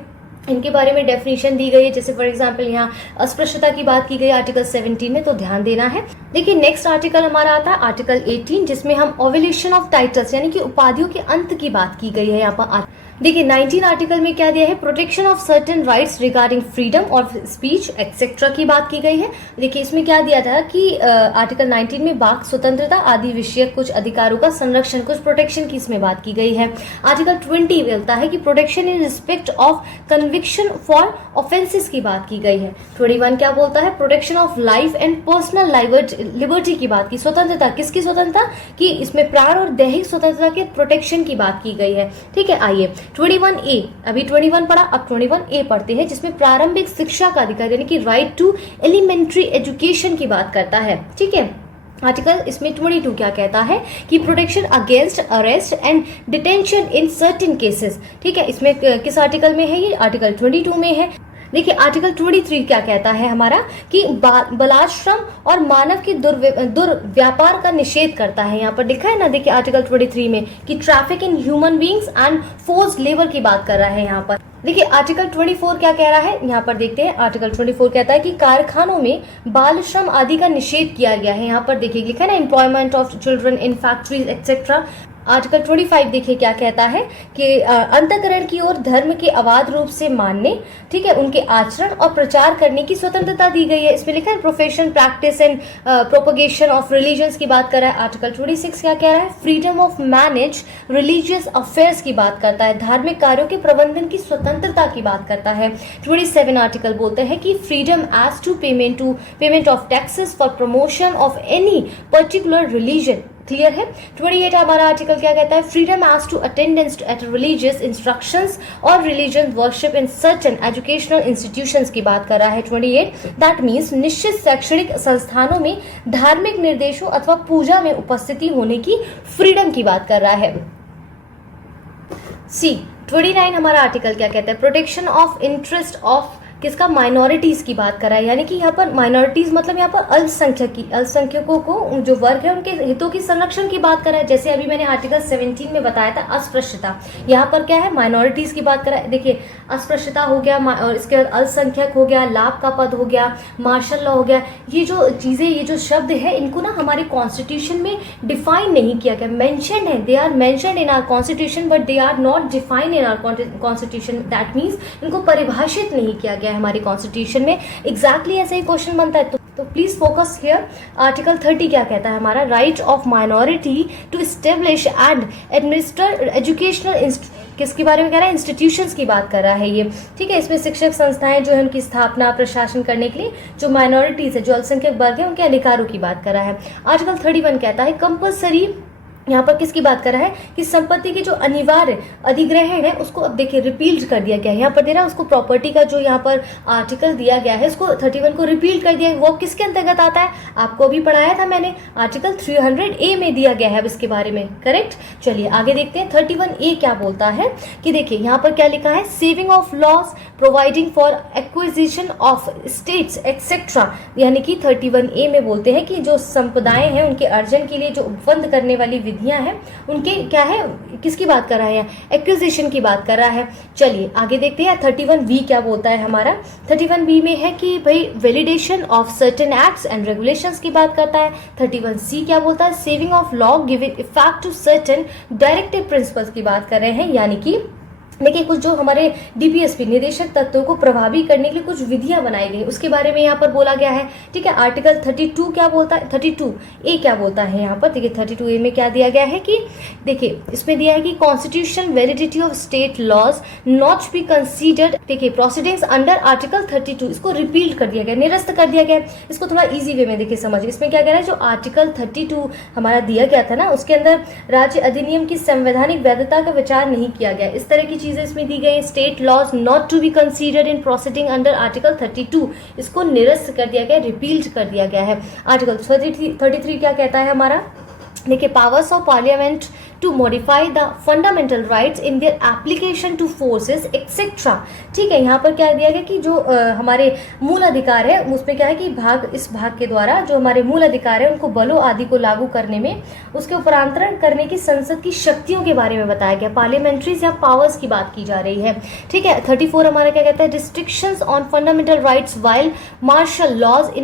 इनके बारे में डेफिनेशन दी गई है, जैसे फॉर एग्जांपल यहाँ अस्पृश्यता की बात की गई आर्टिकल 17 में, तो ध्यान देना है। देखिए नेक्स्ट आर्टिकल हमारा आता है आर्टिकल 18 जिसमें हम ओवल्यूशन ऑफ टाइटल्स यानी कि उपाधियों के अंत की बात की गई है यहाँ पर। देखिए 19 आर्टिकल में क्या दिया है, protection of certain rights regarding freedom of speech etcetera की बात की गई है। देखिए इसमें क्या दिया था कि आर्टिकल 19 में वाक स्वतंत्रता आदि विषयक कुछ अधिकारों का संरक्षण, कुछ प्रोटेक्शन की इसमें बात की गई है। आर्टिकल 20 बोलता है कि protection in respect of conviction for offences की बात की गई है। 21 क्या बोलता है, protection of life and personal liberty की बात की, स्वतंत्रता, किसकी स्वतंत्रता कि इसमें प्राण और दैहिक स्वतंत्रता के प्रोटेक्शन की बात की गई है। ठीक है, आइए 21A, अभी 21 पढ़ा, अब 21A पढ़ते हैं जिसमें प्रारंभिक शिक्षा का अधिकार यानी कि राइट टू एलिमेंट्री एजुकेशन की बात करता है। ठीक है, आर्टिकल इसमें 22 क्या कहता है कि protection against arrest and detention in certain cases. ठीक है, इसमें किस आर्टिकल में है, ये आर्टिकल 22 में है। देखिए आर्टिकल 23 क्या कहता है हमारा कि बलात्श्रम और मानव के दुर्व्यापार का निषेध करता है। यहाँ पर लिखा है ना, देखिए आर्टिकल 23 में कि traffic in human beings and forced labour की बात कर रहा है यहाँ पर। देखिए आर्टिकल 24 क्या कह रहा है, यहाँ पर देखते हैं। आर्टिकल 24 कहता है कि कारखानों में बाल श्रम आदि का निषेध किया गया है। यहाँ पर देखिए लिखा है ना, employment of children in factories etcetera. Article 25 देखिए क्या कहता है कि अंतःकरण की ओर धर्म के अबाध रूप से मानने, ठीक है, उनके आचरण और प्रचार करने की स्वतंत्रता दी गई है। इसमें लिखा है profession, practice and propagation of religions की बात कर रहा है। आर्टिकल 26 क्या कह रहा है, freedom of manage religious affairs की बात करता है, धार्मिक कार्यों के प्रबंधन की स्वतंत्रता की बात करता है। 27 आर्टिकल बोलते हैं कि freedom as to payment of taxes for promotion of any particular religion. Clear है। 28 हमारा आर्टिकल क्या कहता है, freedom as to attendance at religious instructions और religious worship in certain educational institutions की बात कर रहा है। 28 दैट मीन्स निश्चित शैक्षणिक संस्थानों में धार्मिक निर्देशों अथवा पूजा में उपस्थिति होने की फ्रीडम की बात कर रहा है। सी 29 हमारा आर्टिकल क्या कहता है, प्रोटेक्शन ऑफ इंटरेस्ट ऑफ किसका, माइनॉरिटीज की बात कर रहा है। यानी कि यहाँ पर माइनॉरिटीज मतलब यहाँ पर अल्पसंख्यकों को जो वर्ग है उनके हितों की संरक्षण की बात कर रहा है। जैसे अभी मैंने आर्टिकल 17 में बताया था अस्पृश्यता, यहाँ पर क्या है, माइनॉरिटीज की बात कर रहा है। देखिए अस्पृश्यता हो गया और इसके बाद अल्पसंख्यक हो गया, लाभ का पद हो गया, मार्शल लॉ हो गया। ये जो चीजें, ये जो शब्द है, इनको ना हमारे कॉन्स्टिट्यूशन में डिफाइन नहीं किया गया। मेंशन्ड है, they are mentioned in our constitution but they are not defined in our constitution. That means इनको परिभाषित नहीं किया गया हमारे कॉन्स्टिट्यूशन में। एग्जैक्टली ऐसा ही क्वेश्चन बनता है। तो प्लीज फोकस हियर। आर्टिकल 30 क्या कहता है हमारा, right of minority to establish and administer educational, किसके बारे में कह रहा है, इंस्टीट्यूशंस की बात कर रहा है ये। ठीक है, इसमें शिक्षक संस्थाएं जो है उनकी स्थापना प्रशासन करने के लिए जो माइनॉरिटीज है, जो अल्पसंख्यक वर्ग है, उनके अधिकारों की बात कर रहा है। आर्टिकल 31 कहता है कंपल्सरी, यहाँ पर किसकी बात कर रहा है कि संपत्ति की जो अनिवार्य अधिग्रहण है उसको अब देखिए रिपील कर दिया गया है। यहाँ पर दे रहा है उसको प्रॉपर्टी का जो यहाँ पर आर्टिकल दिया गया है उसको 31 को रिपील कर दिया है। वो किसके अंतर्गत आता है, आपको अभी पढ़ाया था मैंने, आर्टिकल 300A में दिया गया है अब इसके बारे में। करेक्ट, चलिए आगे देखते हैं 31A क्या बोलता है कि देखिए यहाँ पर क्या लिखा है, saving of loss providing for acquisition of states etcetera. यानी कि 31A में बोलते हैं कि जो संपदाएं हैं उनके अर्जन के लिए जो उपबंध करने वाली विधियां हैं उनके क्या है, किसकी बात कर रहा है, एक्विजिशन की बात कर रहा है। चलिए आगे देखते हैं 31B क्या बोलता है हमारा। 31B में है कि भाई validation of certain acts and regulations की बात करता है। 31C क्या बोलता है, saving of law giving effect to certain directive principles की बात कर रहे हैं। यानी कि देखिए कुछ जो हमारे डीपीएसपी निर्देशक तत्वों को प्रभावी करने के लिए कुछ विधियां बनाई गई, उसके बारे में यहाँ पर बोला गया है। ठीक है, आर्टिकल 32 क्या बोलता है, 32A क्या बोलता है यहाँ पर। देखिए 32A में क्या दिया गया है कि देखिए इसमें दिया है कि constitution validity of state laws not be considered देखिए प्रोसीडिंग्स अंडर आर्टिकल 32 इसको रिपील कर दिया गया, निरस्त कर दिया गया। इसको थोड़ा इजी वे में देखिए समझिए। इसमें क्या कह रहा है, जो आर्टिकल 32 हमारा दिया गया था ना, उसके अंदर राज्य अधिनियम की संवैधानिक वैधता का विचार नहीं किया गया। इस तरह की चीजें इसमें दी गई। State laws not to be considered in proceeding under article 32 इसको निरस्त कर दिया गया, रिपील्ड कर दिया गया है। आर्टिकल 33 क्या कहता है हमारा, देखिए powers of parliament to modify the fundamental rights in their application to forces etcetera. ठीक है, यहाँ पर क्या दिया गया कि जो हमारे मूल अधिकार है उसमें क्या है कि इस भाग के द्वारा जो हमारे मूल अधिकार है उनको बलों आदि को लागू करने में उसके उपरांतरण करने की संसद की शक्तियों के बारे में बताया गया। पार्लियामेंट्रीज या पावर्स की बात की जा रही है। ठीक है, 34 हमारा क्या कहता है, restrictions on fundamental rights while martial laws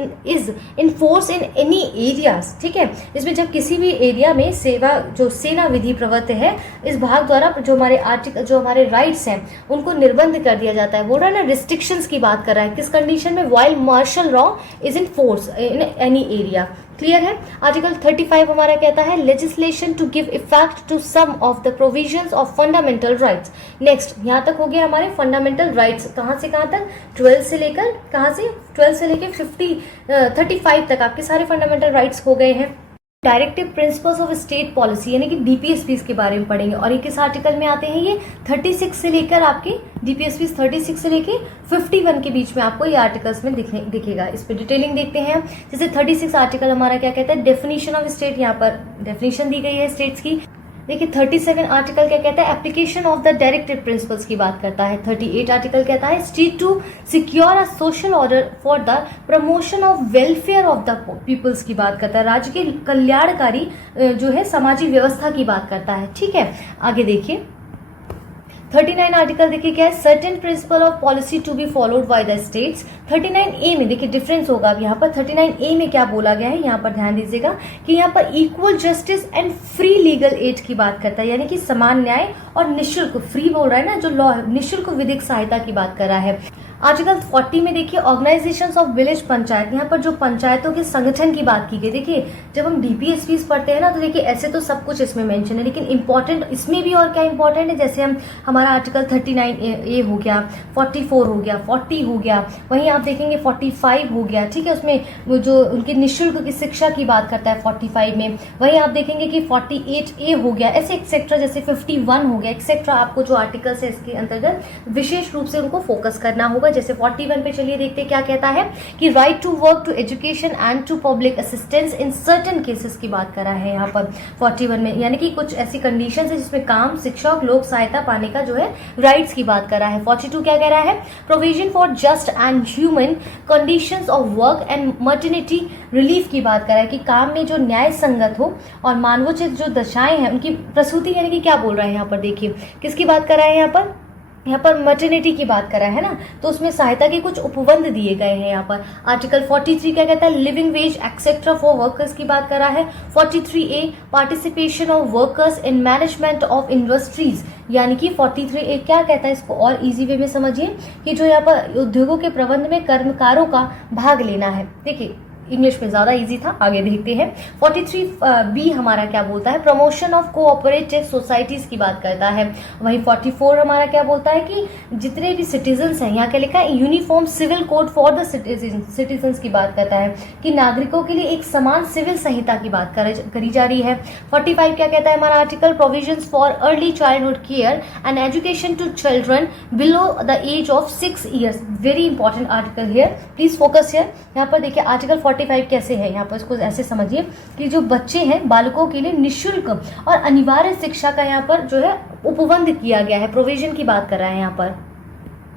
in force in any areas. ठीक है, इसमें जब किसी भी एरिया में सेना विधि प्रवृत्त है, इस भाग द्वारा जो हमारे राइट्स हैं उनको निर्बंध कर दिया जाता है। बोल रहा है ना, रिस्ट्रिक्शंस की बात कर रहा है, किस कंडीशन में, while martial law is in force in any area. Clear है। आर्टिकल 35 हमारा कहता है legislation to give effect to some of the provisions of fundamental rights. Next यहाँ तक हो गया हमारे फंडामेंटल राइट्स, कहाँ से कहाँ तक, 12 से लेकर 35 तक आपके सारे फंडामेंटल राइट्स हो गए हैं। Directive principles of state policy यानी कि डीपीएसपी के बारे में पढ़ेंगे, और ये किस आर्टिकल में आते हैं, ये 36 से लेकर आपके डीपीएसपी 36 से लेकर 51 के बीच में आपको ये आर्टिकल्स में दिखेगा। इस पर डिटेलिंग देखते हैं। जैसे 36 आर्टिकल हमारा क्या कहता है, डेफिनेशन ऑफ स्टेट, यहाँ पर डेफिनेशन दी गई है स्टेट्स की। देखिए 37 आर्टिकल क्या कहता है, application of the directive principles की बात करता है। 38 आर्टिकल कहता है state to secure a social order for the promotion of welfare of the peoples की बात करता है, राज्य के कल्याणकारी जो है सामाजिक व्यवस्था की बात करता है। ठीक है, आगे देखिए 39 आर्टिकल देखिए क्या है, certain principle of policy to be followed by the states. 39A में देखिए डिफरेंस होगा। अब यहाँ पर 39A में क्या बोला गया है, यहाँ पर ध्यान दीजिएगा कि यहाँ पर equal justice and free legal aid की बात करता है, यानी कि समान न्याय और निःशुल्क, फ्री बोल रहा है ना, जो लॉ निःशुल्क विधिक सहायता की बात कर रहा है। आर्टिकल 40 में देखिए ऑर्गेनाइजेशंस ऑफ विलेज पंचायत, यहाँ पर जो पंचायतों के संगठन की बात की गई। देखिए जब हम डीपीएसपी पढ़ते हैं ना, तो देखिए ऐसे तो सब कुछ इसमें मेंशन है, लेकिन इंपॉर्टेंट इसमें भी और क्या इंपॉर्टेंट है, जैसे हमारा आर्टिकल 39A हो गया, 44 हो गया, 40 हो गया, वहीं आप देखेंगे 45 हो गया। ठीक है, उसमें वो जो उनकी निःशुल्क की शिक्षा की बात करता है 45 में, वहीं आप देखेंगे कि 48A हो गया, ऐसे एक्सेट्रा, जैसे 51 हो गया एक्सेट्रा। आपको जो आर्टिकल्स है इसके अंतर्गत विशेष रूप से उनको फोकस करना होगा। जैसे 41 पे चलिए देखते क्या कहता है कि right to work to education and to public assistance in certain cases की बात कर रहा है यहाँ पर 41 में, यानी कि कुछ ऐसी कंडीशंस है जिसमें काम, शिक्षा और लोक सहायता पाने का जो है राइट्स की बात कर रहा है। 42 क्या कह रहा है, provision for just and human conditions of work and maternity relief की बात कर रहा है कि काम में जो न्याय संगत हो और मानवोचित जो दशाएं हैं उनकी प्रसूति, यानी कि क्या बोल रहा है यहाँ पर, देखिए किसकी बात कर रहा है यहाँ पर मर्टर्निटी की बात कर रहा है ना, तो उसमें सहायता के कुछ उपबंध दिए गए हैं यहाँ पर। आर्टिकल 43 क्या कहता है, living veg etcetera for workers की बात कर रहा है। 43A participation of workers in management of industries, यानी कि 43A क्या कहता है, इसको और इजी वे में समझिए कि जो यहाँ पर उद्योगों के प्रबंध में कर्मकारों का भाग लेना है। देखिए इंग्लिश में ज्यादा इजी था, आगे देखते हैं। 43B हमारा क्या बोलता है, प्रमोशन ऑफ कोऑपरेटिव सोसाइटीज की बात करता है। वहीं 44 हमारा क्या बोलता है कि जितने भी सिटीजन्स हैं, यहाँ क्या लिखा है, uniform civil code for the citizens की बात करता है कि नागरिकों के लिए एक समान सिविल संहिता की बात करी जा रही है। 45 क्या कहता है हमारा article, provisions for early childhood care and education to children below the age of 6 years. Very important article here, please focus here. यहाँ पर देखिए आर्टिकल 45 कैसे है, यहाँ पर इसको ऐसे समझिए कि जो बच्चे हैं, बालकों के लिए निःशुल्क और अनिवार्य शिक्षा का यहाँ पर जो है उपबंध किया गया है, प्रोविजन की बात कर रहा है यहाँ पर।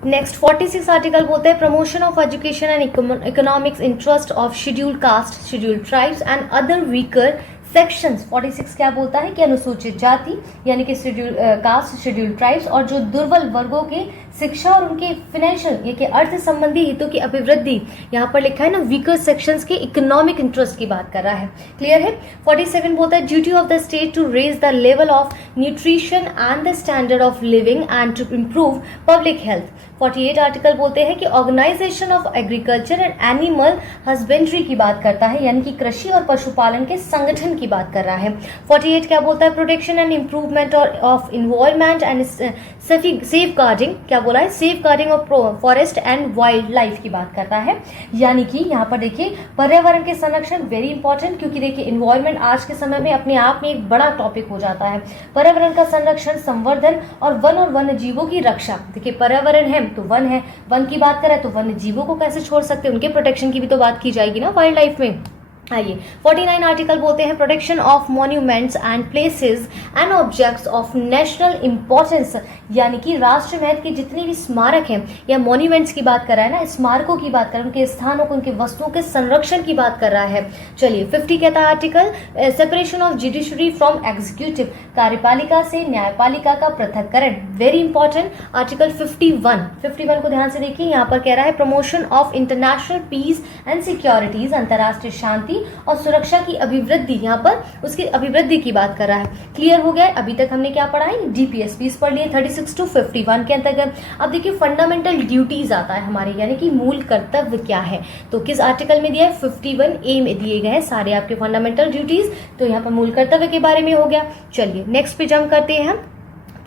नेक्स्ट 46 आर्टिकल बोलते हैं promotion of education and economics interest of scheduled caste, scheduled tribes and other weaker sections. 46 क्या बोलता है कि अनुसूचित जाति यानी कि शेड्यूल्ड कास्ट, शेड्यूल्ड ट्राइब्स और जो दुर्बल वर्गों के शिक्षा और उनके फाइनेंशियल ये कि अर्थ संबंधी हितों की अभिवृद्धि, यहाँ पर लिखा है ना, वीकर सेक्शंस के इकोनॉमिक इंटरेस्ट की बात कर रहा है। क्लियर है। 47 बोलता है duty of the state to raise the level of nutrition and the standard of living and to improve public health. 48 article बोलते हैं कि organisation of agriculture and animal husbandry की बात करता है, यानी कि कृषि और पशुपालन के संगठन की बात कर रहा है। 48 क्या बोलता है, protection and improvement of environment and safeguarding क्या बोला है, safeguarding of forest and wildlife की बात करता है। यानी कि यहाँ पर देखिए पर्यावरण के संरक्षण वेरी इंपॉर्टेंट, क्योंकि देखिए इन्वायरमेंट आज के समय में अपने आप में एक बड़ा टॉपिक हो जाता है। पर्यावरण का संरक्षण, संवर्धन और वन्य जीवों की रक्षा। देखिए पर्यावरण है तो वन है, वन की बात करें तो वन्य जीवों को कैसे छोड़ सकते हैं, उनके प्रोटेक्शन की भी तो बात की जाएगी ना वाइल्ड लाइफ में। आइए 49 आर्टिकल बोलते हैं protection of monuments and places and objects of national importance, यानी कि राष्ट्र महत्व के जितने भी स्मारक हैं या मॉन्यूमेंट्स की बात कर रहा है ना, स्मारकों की बात कर रहा है, उनके स्थानों को, उनके वस्तुओं के संरक्षण की बात कर रहा है। चलिए 50 कहता है article separation of judiciary from executive, कार्यपालिका से न्यायपालिका का पृथककरण, वेरी इंपॉर्टेंट। आर्टिकल 51 को ध्यान से देखिए, यहाँ पर कह रहा है promotion of international peace and securities, अंतर्राष्ट्रीय शांति और सुरक्षा की अभिवृद्धि, यहाँ पर उसकी अभिवृद्धि की बात कर रहा है। क्लियर हो गया? अभी तक हमने क्या पढ़ा है, डीपीएसपीस पढ़ लिए 36 to 51 के अंतर्गत। अब देखिए फंडामेंटल ड्यूटीज आता है हमारे, यानी कि मूल कर्तव्य क्या है, तो किस आर्टिकल में दिया है, 51A में दिए गए हैं सारे आपके फंडामेंटल ड्यूटीज। तो यहाँ पर मूल कर्तव्य के बारे में हो गया। चलिए नेक्स्ट पे जंप करते हैं हम,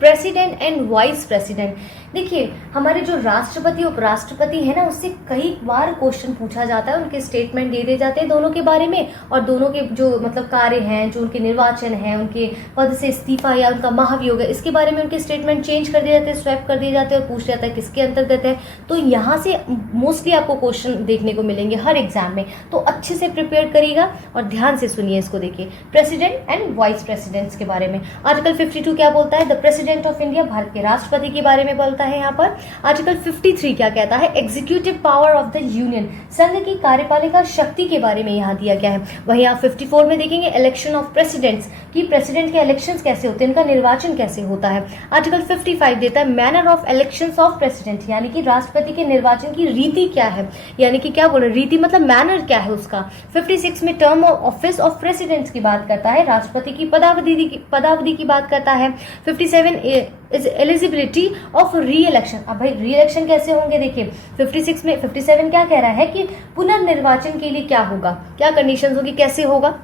प्रेसिडेंट एंड वाइस प्रेसिडेंट। देखिए हमारे जो राष्ट्रपति उपराष्ट्रपति है ना, उससे कई बार क्वेश्चन पूछा जाता है, उनके स्टेटमेंट दे जाते हैं दोनों के बारे में, और दोनों के जो मतलब कार्य हैं, जो उनके निर्वाचन है, उनके पद से इस्तीफा या उनका महाभियोग है, इसके बारे में उनके स्टेटमेंट चेंज कर दिए जाते हैं, स्वैप कर दिए जाते हैं और पूछ जाता है किसके अंतर्गत है। तो यहाँ से मोस्टली आपको क्वेश्चन देखने को मिलेंगे हर एग्जाम में, तो अच्छे से प्रिपेयर करिएगा और ध्यान से सुनिए इसको। देखिए प्रेसिडेंट एंड वाइस प्रेसिडेंट्स के बारे में आर्टिकल 52 क्या बोलता है, the president of India, Bharat के राष्ट्रपति के बारे में बोलता है यहाँ पर। आर्टिकल 53 क्या कहता है, executive power of the union, संघ की कार्यपालिका शक्ति के बारे में यहाँ दिया गया है। वहीं आप 54 में देखेंगे इलेक्शन ऑफ प्रेसिडेंट्स, कि प्रेसिडेंट के इलेक्शंस कैसे होते हैं, इनका निर्वाचन कैसे होता है। आर्टिकल 55 देता है manner of elections of president, यानी कि राष्ट्रपति के निर्वाचन की रीति क्या है, यानी कि क्या बोल रहे, रीति मतलब मैनर क्या है उसका। 56 में term of office of presidents की बात करता है, राष्ट्रपति की पदावधि की बात करता है। 57 इज एलिजिबिलिटी ऑफ री इलेक्शन। अब भाई री इलेक्शन कैसे होंगे, देखिए 57 क्या कह रहा है कि पुनर्निर्वाचन के लिए क्या होगा, क्या कंडीशंस होगी, कैसे होगा,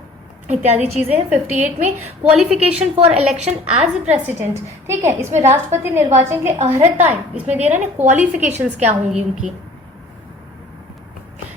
इत्यादि चीजें हैं। 58 में qualification for election as president, ठीक है, इसमें राष्ट्रपति निर्वाचन के लिए अर्हताएं इसमें दे रहा है ना, क्वालिफिकेशंस क्या होंगी उनकी।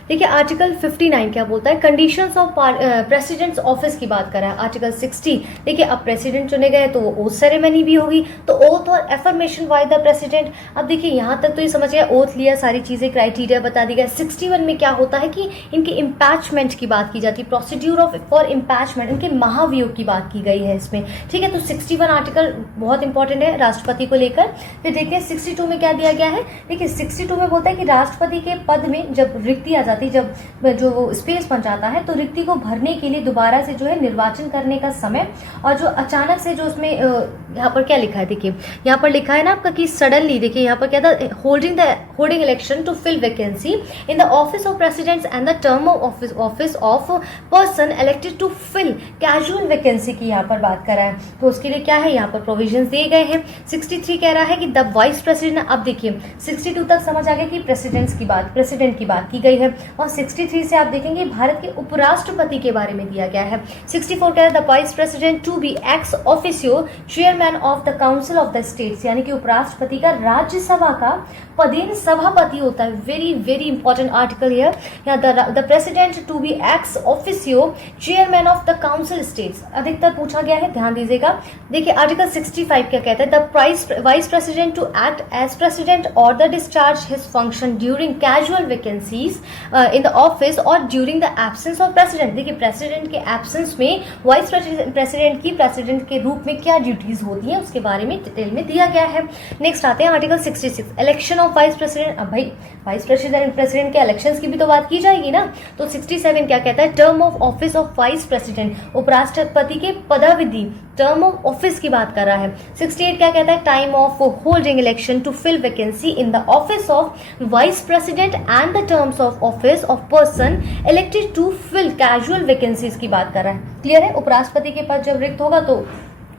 देखिए आर्टिकल 59 क्या बोलता है, कंडीशंस ऑफ प्रेसिडेंट्स ऑफिस की बात कर रहा है। आर्टिकल 60 देखिए अब प्रेसिडेंट चुने गए तो वो ओथ सेरेमनी भी होगी, तो ओथ और एफर्मेशन बाय द प्रेसिडेंट। अब देखिए यहाँ तक तो ये समझ गया, ओथ लिया, सारी चीजें क्राइटेरिया बता दी गया। 61 में क्या होता है कि इनके इम्पैचमेंट की बात की जाती है, प्रोसीड्यूर ऑफ फॉर इम्पैचमेंट, इनके महाभियोग की बात की गई है इसमें, ठीक है। तो 61 आर्टिकल बहुत इंपॉर्टेंट है राष्ट्रपति को लेकर। फिर देखते हैं 62 में क्या दिया गया है। देखिए 62 में बोलता है कि राष्ट्रपति के पद में जब रिक्ति आ जाती, जब जो वो स्पेस बन जाता है, तो रिक्ति को भरने के लिए दोबारा से जो है निर्वाचन करने का समय, और जो अचानक से जो उसमें यहाँ पर क्या लिखा है, देखिए यहाँ पर लिखा है ना आपका कि सडनली, देखिए यहाँ पर क्या था, holding election to fill vacancy in the office of presidents and the term of office of person elected to fill casual vacancy की यहाँ पर बात कर रहा है। तो उसके लिए क्या है, यहाँ पर प्रोविजंस दिए गए हैं। 63 कह रहा है कि द वाइस प्रेसिडेंट। अब देखिए 62 तक समझ आ गया कि प्रेसिडेंट की बात की गई है, और 63 से आप देखेंगे भारत के उपराष्ट्रपति के बारे में दिया गया है। 64 कह रहा है the vice president to be ex officio chairman of the council of the states, यानी कि उपराष्ट्रपति का राज्यसभा का पदेन सभापति होता है। Very very important article here. यहाँ the president to be ex officio chairman of the council states अधिकतर पूछा गया है, ध्यान दीजिएगा। देखिए आर्टिकल 65 क्या कहता है, the vice president to act as president और the discharge his function during casual vacancies in the office और during the absence of president. देखिए प्रेसिडेंट के एब्सेंस में वाइस प्रेसिडेंट की प्रेसिडेंट के रूप में क्या ड्यूटीज होती हैं उसके बारे में डिटेल में दिया गया है। नेक्स्ट आते हैं article 66 election of vice president. अब भाई वाइस प्रेसिडेंट के इलेक्शंस की भी तो बात की जाएगी ना। तो 67 क्या कहता है, term of office of vice president, उपराष्ट्रपति के पदावधि, टर्म ऑफ ऑफिस की बात कर रहा है। 68 क्या कहता है, time of holding election to fill vacancy in the office of vice president and the terms of office of person elected to fill casual vacancies की बात कर रहा है। क्लियर है, उपराष्ट्रपति के पद जब रिक्त होगा तो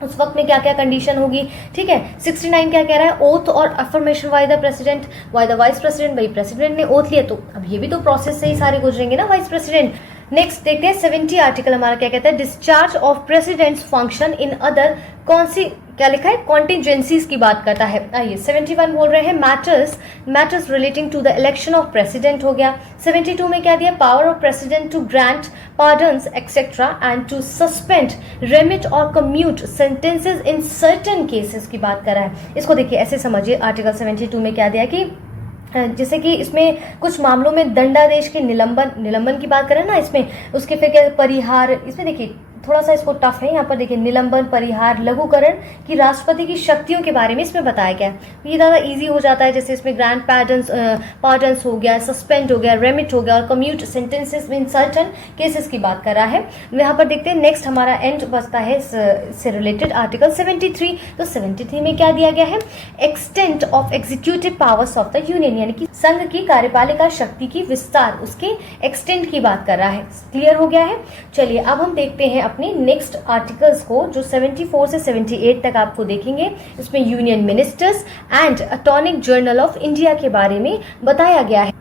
उस वक्त में क्या क्या कंडीशन होगी, ठीक है। 69 क्या कह रहा है, ओथ और affirmation by the vice president, भाई प्रेसिडेंट ने ओथ लिया, तो अब ये भी तो प्रोसेस से ही सारे गुजरेंगे ना वाइस प्रेसिडेंट। नेक्स्ट देखते हैं 70 आर्टिकल हमारा क्या कहता है, discharge of presidents function in other कौन सी क्या लिखा है, कॉन्टिजेंसीज की बात करता है। आइए 71 बोल रहे हैं matters relating to the election of president हो गया। 72 में क्या दिया, power of president to grant pardons etcetera and to suspend, remit और commute sentences in certain cases की बात कर रहा है। इसको देखिए ऐसे समझिए, आर्टिकल 72 में क्या दिया कि जैसे कि इसमें कुछ मामलों में दंडादेश के निलंबन की बात करें ना, इसमें उसके फिर क्या परिहार, इसमें देखिए थोड़ा सा इसको टफ है यहाँ पर, देखिए निलंबन, परिहार, लघुकरण की राष्ट्रपति की शक्तियों के बारे में इसमें बताया गया है। ये ज़्यादा इजी हो जाता है, जैसे इसमें ग्रांट पार्डन्स हो गया, सस्पेंड हो गया, रेमिट हो गया और commute sentences in certain cases की बात कर रहा है। यहाँ पर देखते हैं नेक्स्ट हमारा एंड बचता है इससे रिलेटेड आर्टिकल 73। तो 73 में क्या दिया गया है, extent of executive powers of the union, यानी कि संघ की कार्यपालिका शक्ति की विस्तार, उसके एक्सटेंट की बात कर रहा है। क्लियर हो गया है। चलिए अब हम देखते हैं अपने नेक्स्ट आर्टिकल्स को, जो 74 से 78 तक आपको देखेंगे। इसमें union ministers and attorney general of India के बारे में बताया गया है।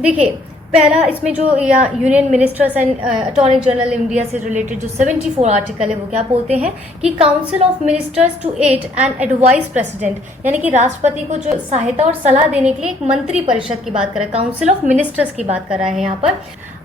देखिए पहला इसमें जो या union ministers and attorney general India से रिलेटेड जो 74 आर्टिकल है वो क्या बोलते हैं कि council of ministers to aid and advise president, यानी कि राष्ट्रपति को जो सहायता और सलाह देने के लिए एक मंत्री परिषद की बात कर रहा है, काउंसिल ऑफ मिनिस्टर्स की बात कर रहा है यहाँ पर।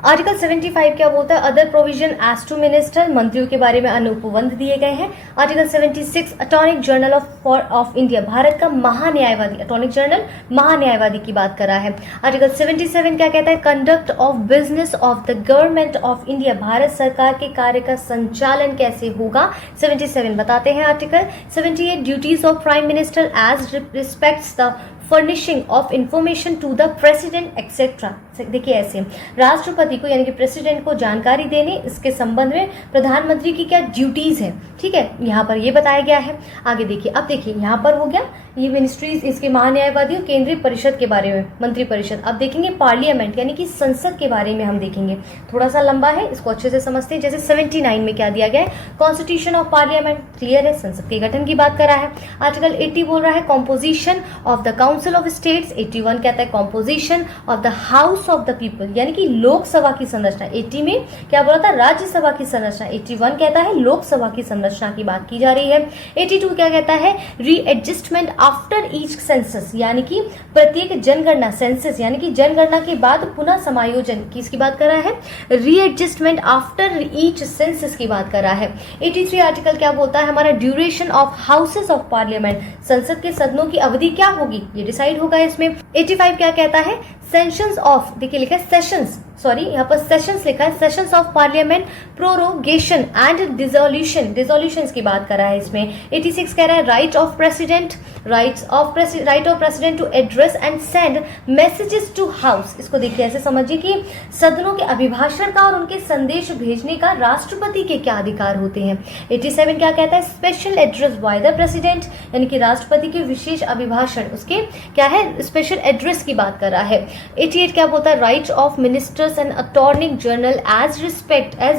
आर्टिकल 75 क्या बोलता है, other provision as to minister, मंत्रियों के बारे में अनुपबंध दिए गए हैं। Article 76 attorney general of India, भारत का महान्यायवादी, अटॉर्नी जनरल महान्यायवादी की बात कर रहा है। आर्टिकल 77 क्या कहता है, conduct of business of the government of India, Bharat सरकार के कार्य का संचालन कैसे होगा, 77 बताते हैं article. 78 duties of prime minister as respects the furnishing of information to the president etcetera. देखिए ऐसे राष्ट्रपति को यानी कि प्रेसिडेंट को जानकारी देने, इसके संबंध में प्रधानमंत्री की क्या ड्यूटीज है, ठीक है, यहाँ पर ये बताया गया है। आगे देखिए, अब देखिए यहाँ पर हो गया ये मिनिस्ट्रीज, इसके महान्यायवादी और केंद्रीय परिषद के बारे में, मंत्री परिषद। अब देखेंगे पार्लियामेंट यानी कि संसद के बारे में हम देखेंगे, थोड़ा सा लंबा है, इसको अच्छे से समझते हैं। जैसे 79 में क्या दिया गया है, कॉन्स्टिट्यूशन ऑफ पार्लियामेंट, क्लियर है, संसद के गठन की बात कर रहा है। आर्टिकल 80 बोल रहा है composition of the council of states. 81 कहता है composition of the house of the people, यानी कि लोकसभा की संरचना। 80 में क्या बोला था, राज्यसभा की संरचना। 81 कहता है लोकसभा की संरचना की बात की जा रही है। 82 क्या कहता है, रीएडजस्टमेंट आफ्टर ईच सेंसस, यानी कि प्रत्येक जनगणना, सेंसस यानी कि जनगणना के बाद पुनः समायोजन, किसकी बात कर रहा है, रीएडजस्टमेंट आफ्टर ईच सेंसस की बात कर रहा है। 83 आर्टिकल क्या बोलता है हमारा, duration of houses of parliament, संसद के सदनों की अवधि क्या होगी ये डिसाइड होगा इसमें। 85 क्या कहता है, सेशंस ऑफ, देखिए लिखा है सेशंस, सॉरी यहाँ पर सेशंस लिखा है, sessions of parliament prorogation and dissolution, dissolutions की बात कर रहा है इसमें। 86 कह रहा है right of president, right of president to address and send messages to house. इसको देखिए ऐसे समझिए कि सदनों के अभिभाषण का और उनके संदेश भेजने का राष्ट्रपति के क्या अधिकार होते हैं। 87 क्या कहता है, special address by the president, यानी कि राष्ट्रपति के विशेष अभिभाषण, उसके क्या है, स्पेशल एड्रेस की बात कर रहा है। 88 क्या बोलता है, right of ministers and attorney general as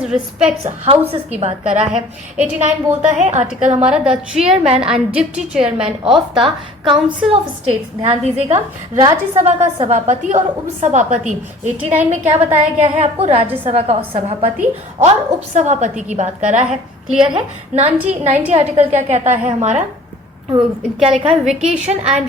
respects houses की बात कर रहा है। 89 बोलता है आर्टिकल हमारा, the chairman and deputy chairman of the council of states, ध्यान दीजिएगा, राज्यसभा का सभापति और उपसभापति। 89 में क्या बताया गया है आपको, राज्यसभा का सभापति और उपसभापति की बात कर रहा है। क्लियर है। 90 आर्टिकल क्या कहता है हमारा, क्या लिखा है, vacation and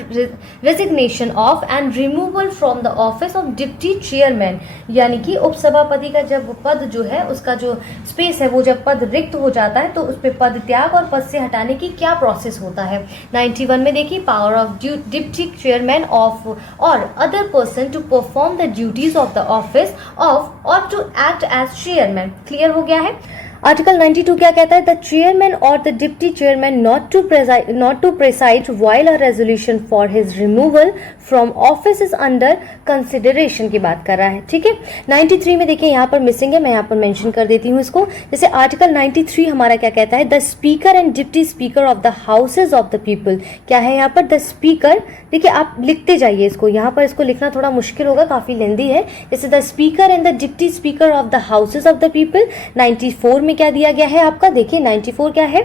resignation of and removal from the office of deputy chairman, यानी कि उपसभापति का जब पद जो है, उसका जो स्पेस है, वो जब पद रिक्त हो जाता है तो उस पे पद त्याग और पद से हटाने की क्या प्रोसेस होता है। 91 में देखिए, power of deputy chairman of और other person to perform the duties of the office of और to act as chairman. Clear हो गया है। आर्टिकल 92 क्या कहता है, द चेयरमैन और the deputy chairman not to preside while a resolution for his removal from office is under consideration की बात कर रहा है। ठीक है। 93 में देखिए यहाँ पर मिसिंग है, मैं यहाँ पर मेंशन कर देती हूँ इसको। जैसे आर्टिकल 93 हमारा क्या कहता है, the speaker and deputy speaker of the houses of the people. क्या है यहाँ पर, द स्पीकर, देखिए आप लिखते जाइए इसको, यहाँ पर इसको लिखना थोड़ा मुश्किल होगा, काफी लेंदी है। जैसे the speaker and the deputy speaker of the houses of the people. 94 में क्या दिया गया है आपका, देखिए 94 क्या है,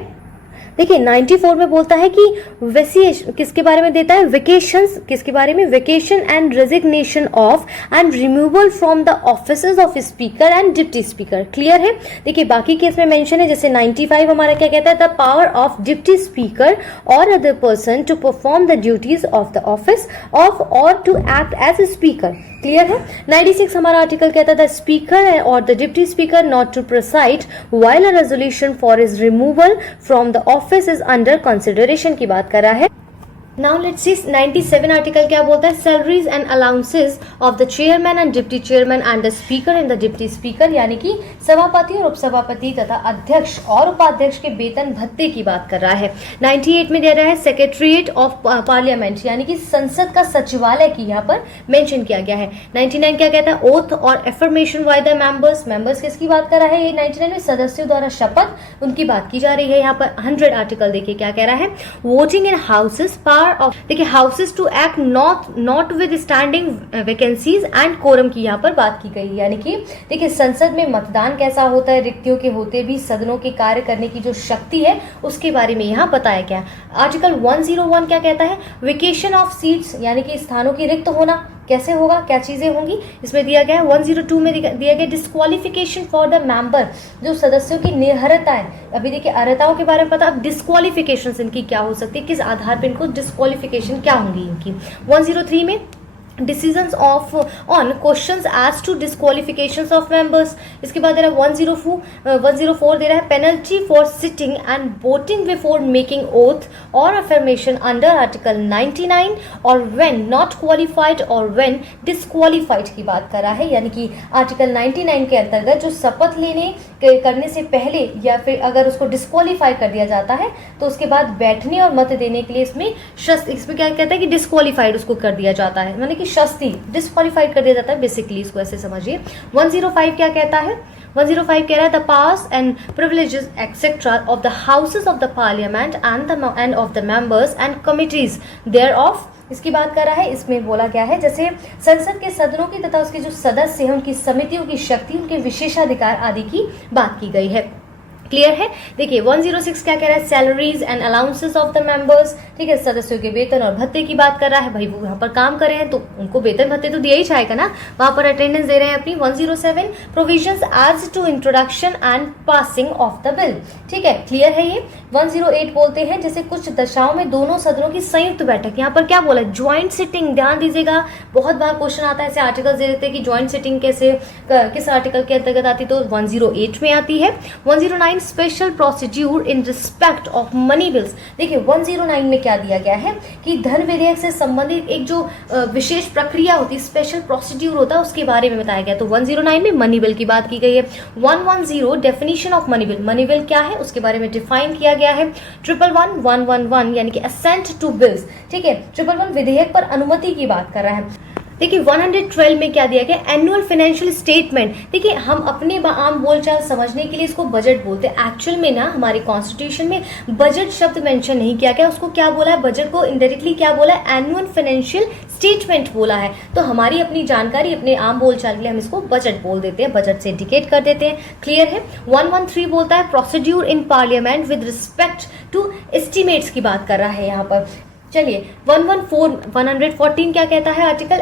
देखिए 94 में बोलता है कि वेसिएशन किसके बारे में देता है, वेकेशंस किसके बारे में, vacation and resignation of and removal from the offices of speaker and deputy speaker. Clear है। देखिए बाकी केस में मेंशन है, जैसे 95 हमारा क्या कहता है, the power of deputy speaker और other person to perform the duties of the office of और to act as speaker. Clear है। 96 हमारा आर्टिकल कहता है, द स्पीकर और the deputy speaker not to preside while a resolution for his removal from the office is under consideration की बात कर रहा है। नाउ लेट्स सी 97 आर्टिकल क्या बोलता है, salaries and allowances of the chairman and deputy chairman and the speaker and the deputy speaker, यानी कि सभापति और उपसभापति तथा अध्यक्ष और उपाध्यक्ष के वेतन भत्ते की बात कर रहा है। 98 में दे रहा है सेक्रेटरीट ऑफ पार्लियामेंट, यानी कि संसद का सचिवालय की यहाँ पर मेंशन किया गया है। 99 क्या कहता है, ओथ और affirmation by the members, members किसकी बात कर रहा है, ये 99 में सदस्यों द्वारा शपथ उनकी बात की जा रही है। यहाँ पर 100 आर्टिकल देखिए क्या कह रहा है, वोटिंग इन हाउसेस ऑफ, देखिए houses to act notwithstanding vacancies and quorum की यहाँ पर बात की गई, यानी कि देखिए संसद में मतदान कैसा होता है, रिक्तियों के होते भी सदनों के कार्य करने की जो शक्ति है उसके बारे में यहाँ बताया गया। आर्टिकल 101 क्या कहता है, वेकेशन ऑफ सीट्स, यानी कि स्थानों की रिक्त होना कैसे होगा, क्या चीजें होंगी, इसमें दिया गया है। 102 में दिया गया डिस्क्वालिफिकेशन फॉर द मेंबर, जो सदस्यों की निरर्हता है। अभी देखिए अर्हताओं के बारे में पता, अब डिस्क्वालिफिकेशन इनकी क्या हो सकती है, किस आधार पर इनको डिस्क्वालिफिकेशन क्या होंगी इनकी। 103 में decisions of on questions as to disqualifications of members। इसके बाद दे रहा है 104 दे रहा है penalty for sitting and voting before making oath or affirmation under article 99 और when not qualified और when disqualified की बात कर रहा है, यानी कि आर्टिकल 99 के अंतर्गत जो शपथ करने से पहले या फिर अगर उसको डिस्क्वालीफाई कर दिया जाता है तो उसके बाद बैठने और मत देने के लिए इसमें क्या कहता है कि डिस्क्वालीफाइड उसको कर दिया जाता है, यानी कि शस्ती डिस्क्वालीफाइड कर दिया जाता है, बेसिकली इसको ऐसे समझिए। 105 क्या कहता है, 105 कह रहा है the powers and privileges etcetera of the houses of the parliament and of the members and committees thereof, इसकी बात कर रहा है। इसमें बोला गया है जैसे संसद के सदनों की तथा उसके जो सदस्य हैं उनकी समितियों की शक्ति, उनके विशेषाधिकार आदि की बात की गई है। क्लियर है। देखिए 106 क्या कह रहा है, salaries and allowances of the members, ठीक है, सदस्यों के वेतन और भत्ते की बात कर रहा है। भाई वो यहाँ पर काम कर रहे हैं तो उनको वेतन भत्ते तो दिया ही जाएगा ना, वहां पर अटेंडेंस दे रहे हैं अपनी। 107 provisions as to introduction and passing of the bill, ठीक है, क्लियर है ये। 108 बोलते हैं जैसे कुछ दशाओं में दोनों सदनों की संयुक्त बैठक, यहाँ पर क्या बोला है, ज्वाइंट सिटिंग, ध्यान दीजिएगा, बहुत बार क्वेश्चन आता है, ऐसे आर्टिकल दे देते हैं कि ज्वाइंट सिटिंग कैसे किस आर्टिकल के अंतर्गत आती, तो 108 में आती है। 109 special procedure in respect of money bills, देखिए 109 में क्या दिया गया है कि धन विधेयक से संबंधित एक जो विशेष प्रक्रिया होती है, स्पेशल प्रोसीड्यूर होता है, उसके बारे में बताया गया, तो 109 में मनी बिल की बात की गई है। 110 definition of money bill, money bill क्या है उसके बारे में डिफाइन किया गया है। 111 यानी कि असेंट टू बिल्स, ठीक है, 111 विधेयक पर अनुमति की बात कर रहा है। देखिए 112 में क्या दिया गया, एनुअल फाइनेंशियल स्टेटमेंट, देखिए हम अपने आम बोलचाल समझने के लिए इसको बजट बोलते हैं, एक्चुअल में ना हमारे कॉन्स्टिट्यूशन में बजट शब्द मेंशन नहीं किया गया, उसको क्या बोला है, बजट को इनडायरेक्टली क्या बोला है, एनुअल फाइनेंशियल स्टेटमेंट बोला है। तो हमारी अपनी जानकारी अपने आम बोलचाल के लिए हम इसको बजट बोल देते हैं, बजट से इंडिकेट कर देते हैं। क्लियर है। 113 बोलता है procedure in parliament with respect to estimates की बात कर रहा है यहाँ पर। चलिए 114 क्या कहता है आर्टिकल,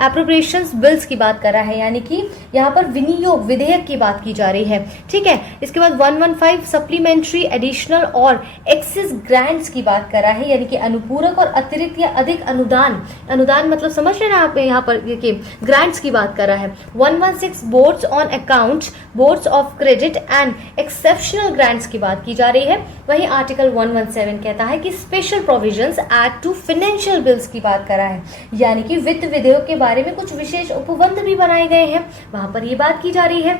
एप्रोप्रिएशंस बिल्स की बात कर रहा है, यानी कि यहाँ पर विनियोग विधेयक की बात की जा रही है, ठीक है। इसके बाद 115 सप्लीमेंट्री एडिशनल और एक्सेस ग्रांट्स की बात कर रहा है, यानी कि अनुपूरक और अतिरिक्त या अधिक अनुदान, अनुदान मतलब समझ लेना आप, यहाँ पर देखिए ग्रांट्स की बात कर रहा है। 116 boards on account, boards of credit and exceptional grants की बात की जा रही है। वहीं आर्टिकल 117 कहता है कि special provisions act to financial bills की बात कर रहा है, यानी कि वित्त विधेयक के बारे में कुछ विशेष उपबंध भी बनाए गए हैं, वहां पर ये बात की जा रही है।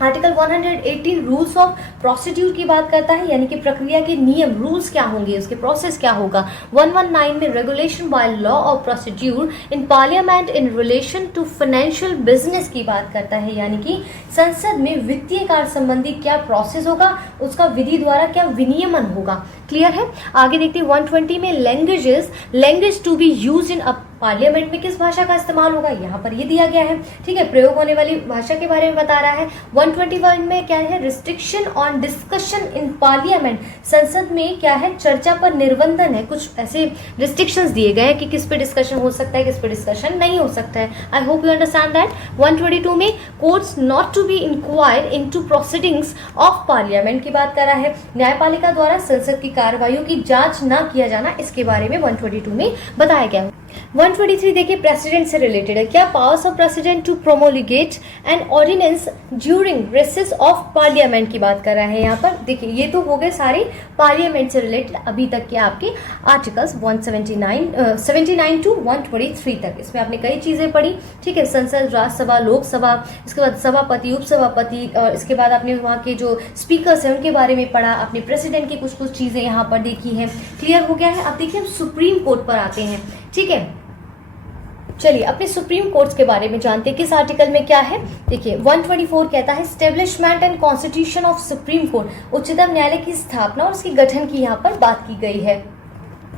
आर्टिकल 118 रूल्स ऑफ प्रोसीड्यूर की बात करता है, यानी कि प्रक्रिया के नियम, रूल्स क्या होंगे, उसके प्रोसेस क्या होगा। 119 में regulation by law of procedure in parliament in relation to financial business की बात करता है, यानी कि संसद में वित्तीय कार्य संबंधी क्या प्रोसेस होगा, उसका विधि द्वारा क्या विनियमन होगा। क्लियर है। आगे देखते हैं 120 में language to be used in parliament में किस भाषा का इस्तेमाल होगा, यहाँ पर ये दिया गया है। ठीक है, प्रयोग होने वाली भाषा के बारे में बता रहा है। 121 में क्या है, restriction on discussion in parliament, संसद में क्या है, चर्चा पर निर्बंधन है। कुछ ऐसे रिस्ट्रिक्शंस दिए गए हैं कि किस पे डिस्कशन हो सकता है, किस पे डिस्कशन नहीं हो सकता है। I hope you understand that. 122 में courts not to be inquire into proceedings of parliament की बात कर रहा है। न्यायपालिका द्वारा संसद की कार्रवाइयों की जांच न किया जाना, इसके बारे में 122 में बताया गया है। 123 देखिए प्रेसिडेंट से रिलेटेड है। क्या powers of president to promulgate an ordinance during recess of parliament की बात कर रहा है। यहाँ पर देखिए ये तो हो गए सारे पार्लियामेंट से रिलेटेड अभी तक के आपके आर्टिकल्स 179 टू 123 तक। इसमें आपने कई चीजें पढ़ी। ठीक है, संसद, राज्यसभा, लोकसभा, इसके बाद सभापति, उपसभापति, और इसके बाद आपने वहाँ के जो स्पीकर्स हैं उनके बारे में पढ़ा। आपने प्रेसिडेंट की कुछ कुछ चीजें यहाँ पर देखी हैं। क्लियर हो गया है। अब देखिए हम सुप्रीम कोर्ट पर आते हैं। ठीक है, चलिए अपने सुप्रीम कोर्ट्स के बारे में जानते हैं। किस आर्टिकल में क्या है, देखिए 124 कहता है establishment and constitution of supreme court, उच्चतम न्यायालय की स्थापना और उसके गठन की यहाँ पर बात की गई है।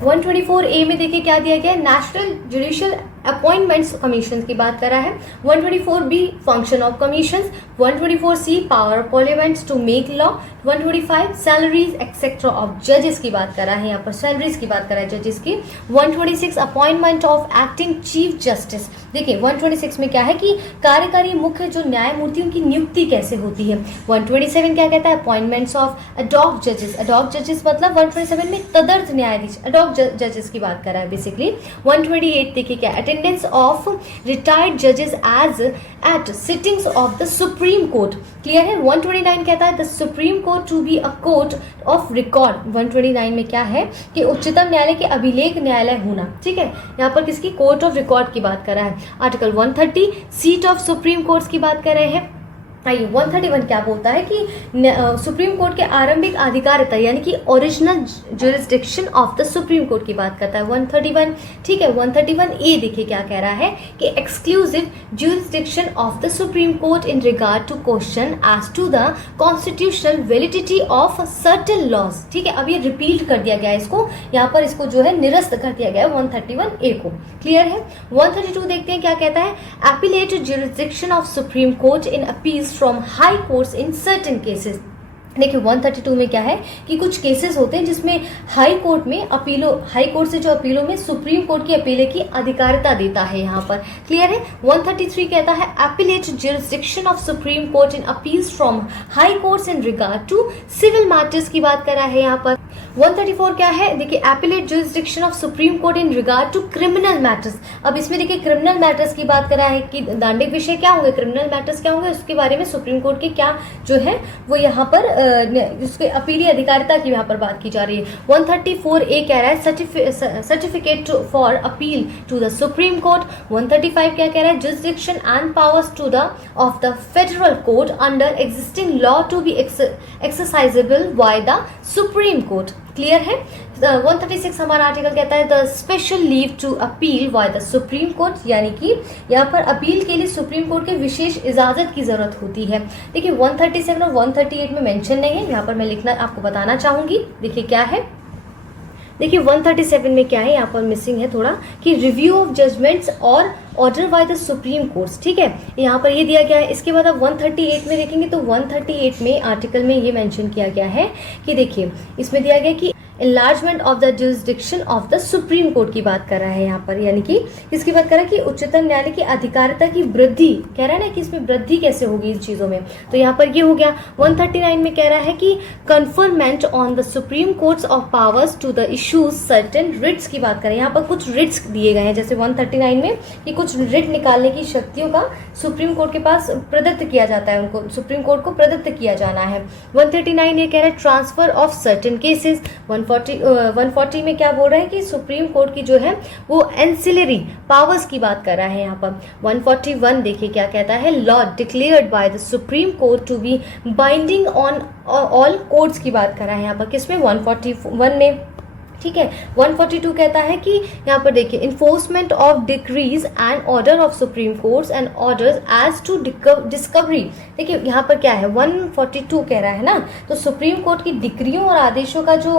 124A में देखिए क्या दिया गया है, नेशनल जुडिशियल अपॉइंटमेंट्स कमीशन की बात कर रहा है। 124B function of commissions, 124C power of parliaments to make law, 125 salaries etcetera of जजेस की बात कर रहा है। यहाँ पर सैलरीज की बात कर रहा है जजेस की। 126 appointment of acting chief justice. देखिए 126 में क्या है कि कार्यकारी मुख्य जो न्यायमूर्तियों की नियुक्ति कैसे होती है। 127 क्या कहता है, अपॉइंटमेंट्स ऑफ अडॉक जजेस। अडॉक जजेस मतलब 127 में तदर्थ न्यायाधीश, अडॉक जजेस की बात कर रहा है बेसिकली। 128 देखिए क्या, अटेंडेंस ऑफ रिटायर्ड जजेस as at sittings of the supreme court. Clear है। 129 कहता है the supreme court to be a court of record. 129 में क्या है कि उच्चतम न्यायालय के अभिलेख न्यायालय होना। ठीक है, यहाँ पर किसकी, कोर्ट ऑफ रिकॉर्ड की बात कर रहा है। Article 130 seat of supreme Court की बात कर रहे हैं। आइए 131 क्या बोलता है कि सुप्रीम कोर्ट के आरंभिक अधिकारिता यानी कि original jurisdiction of the supreme Court की बात करता है 131। ठीक है, 131A देखिए क्या कह रहा है कि exclusive jurisdiction of the supreme court in regard to question as to the constitutional validity of certain laws. ठीक है, अब ये रिपीट कर दिया गया है, इसको यहाँ पर इसको जो है निरस्त कर दिया गया है 131A को। क्लियर है। 132 देखते हैं क्या कहता है, appellate jurisdiction of supreme court in appeals from high courts in certain cases। देखिए 132 में क्या है कि कुछ केसेस होते हैं जिसमें हाई कोर्ट में अपीलों, हाई कोर्ट से जो अपीलों में सुप्रीम कोर्ट की अपीलें की अधिकारिता देता है यहाँ पर। क्लियर है। 133 कहता है appellate jurisdiction of supreme court in appeals from high courts in regard to civil matters की बात कर रहा है यहाँ पर। 134 क्या है, देखिए appellate jurisdiction of supreme court in regard to criminal matters. अब इसमें देखिए क्रिमिनल मैटर्स की बात कर रहा है कि दांडिक विषय क्या होंगे, क्रिमिनल मैटर्स क्या होंगे, उसके बारे में सुप्रीम कोर्ट के क्या जो है वो यहाँ पर उसके अपीली अधिकारिता की यहाँ पर बात की जा रही है। 134A कह रहा है certificate for appeal to the supreme Court. 135 क्या कह रहा है, jurisdiction and powers to the of the Federal Court under existing law to be exercisable by the supreme court. Clear है। 136 हमारा आर्टिकल कहता है the special leave to appeal by the supreme Court, यानी कि यहाँ पर अपील के लिए सुप्रीम कोर्ट के विशेष इजाजत की जरूरत होती है। देखिए 137 और 138 में मेंशन नहीं है, यहाँ पर मैं लिखना आपको बताना चाहूंगी। देखिए क्या है, देखिए 137 में क्या है, यहाँ पर मिसिंग है थोड़ा कि रिव्यू ऑफ जजमेंट्स और order by the Supreme courts. ठीक है, यहाँ पर ये दिया गया है। इसके बाद आप 138 में देखेंगे तो 138 में आर्टिकल में ये मेंशन किया गया है कि देखिए इसमें दिया गया कि enlargement of the jurisdiction of the supreme Court की बात कर रहा है यहाँ पर, यानी कि किसकी बात कर रहा है कि उच्चतम न्यायालय की अधिकारिता की वृद्धि कह रहा है ना कि इसमें वृद्धि कैसे होगी इस चीजों में, तो यहाँ पर ये हो गया। 139 में कह रहा है कि conferment on the Supreme Courts of powers to the issues certain writs की बात करें। यहाँ पर कुछ रिट्स दिए गए हैं जैसे 139 में कि कुछ रिट निकालने की शक्तियों का सुप्रीम कोर्ट के पास प्रदत्त किया जाता है, उनको सुप्रीम कोर्ट को प्रदत्त किया जाना है। 139 ये कह रहा है ट्रांसफर ऑफ सर्टेन केसेस। 140 में क्या बोल रहे हैं कि सुप्रीम कोर्ट की जो है वो एंसिलरी पावर्स की बात कर रहा है यहाँ पर। 141 देखिए क्या कहता है, law declared by the supreme court to be binding on all courts की बात कर रहा है यहाँ पर, किसमें 141 में। ठीक है। 142 कहता है कि यहाँ पर देखिए enforcement of decrees and order of Supreme Courts and orders as to discovery. देखिए यहाँ पर क्या है 142 कह रहा है ना, तो सुप्रीम कोर्ट की डिक्रियों और आदेशों का जो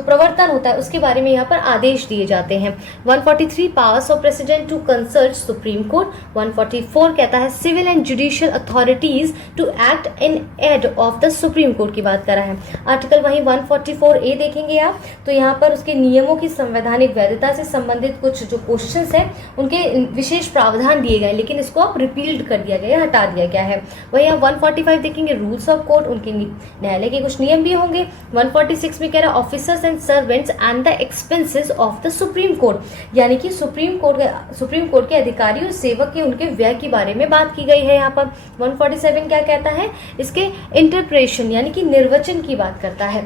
प्रवर्तन होता है उसके बारे में यहाँ पर आदेश दिए जाते हैं। 143 powers of president to consult Supreme Court. 144 कहता है civil and judicial authorities to act in aid of the supreme Court की बात कर रहा है। आर्टिकल वहीं 144A देखेंगे आप, तो यहाँ पर उसके नियमों की संवैधानिक वैधता से संबंधित कुछ जो क्वेश्चंस हैं उनके विशेष प्रावधान दिए गए, लेकिन इसको अब रिपील्ड कर दिया गया, हटा दिया गया है। वहीं आप 145 देखेंगे रूल्स ऑफ कोर्ट, उनके न्यायालय के कुछ नियम भी होंगे। 146 में कह रहा है officers and servants and the expenses of the supreme Court, यानी कि सुप्रीम कोर्ट के अधिकारी और सेवक के उनके व्यय के बारे में बात की गई है यहाँ पर। 147 क्या कहता है, इसके इंटरप्रेशन यानी कि निर्वचन की बात करता है।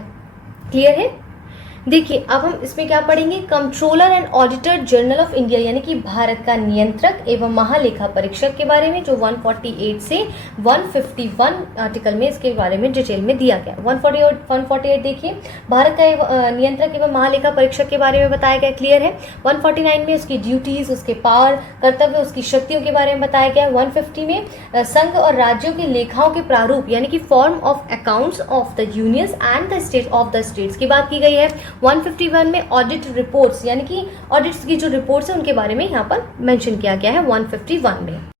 क्लियर है। देखिए अब हम इसमें क्या पढ़ेंगे, controller and auditor general of India यानी कि भारत का नियंत्रक एवं महालेखा परीक्षक के बारे में, जो 148 से 151 आर्टिकल में इसके बारे में डिटेल में दिया गया। 148 देखिए भारत का नियंत्रक एवं महालेखा परीक्षक के बारे में बताया गया। क्लियर है। 149 में उसकी ड्यूटीज, उसके पावर, कर्तव्य, उसकी शक्तियों के बारे में बताया गया। 150 में संघ और राज्यों के लेखाओं के प्रारूप यानी कि form of accounts of the unions and the state of the states की बात की गई है। 151 में ऑडिट रिपोर्ट्स यानी कि ऑडिट्स की जो रिपोर्ट्स है उनके बारे में यहाँ पर मेंशन किया गया है 151 में।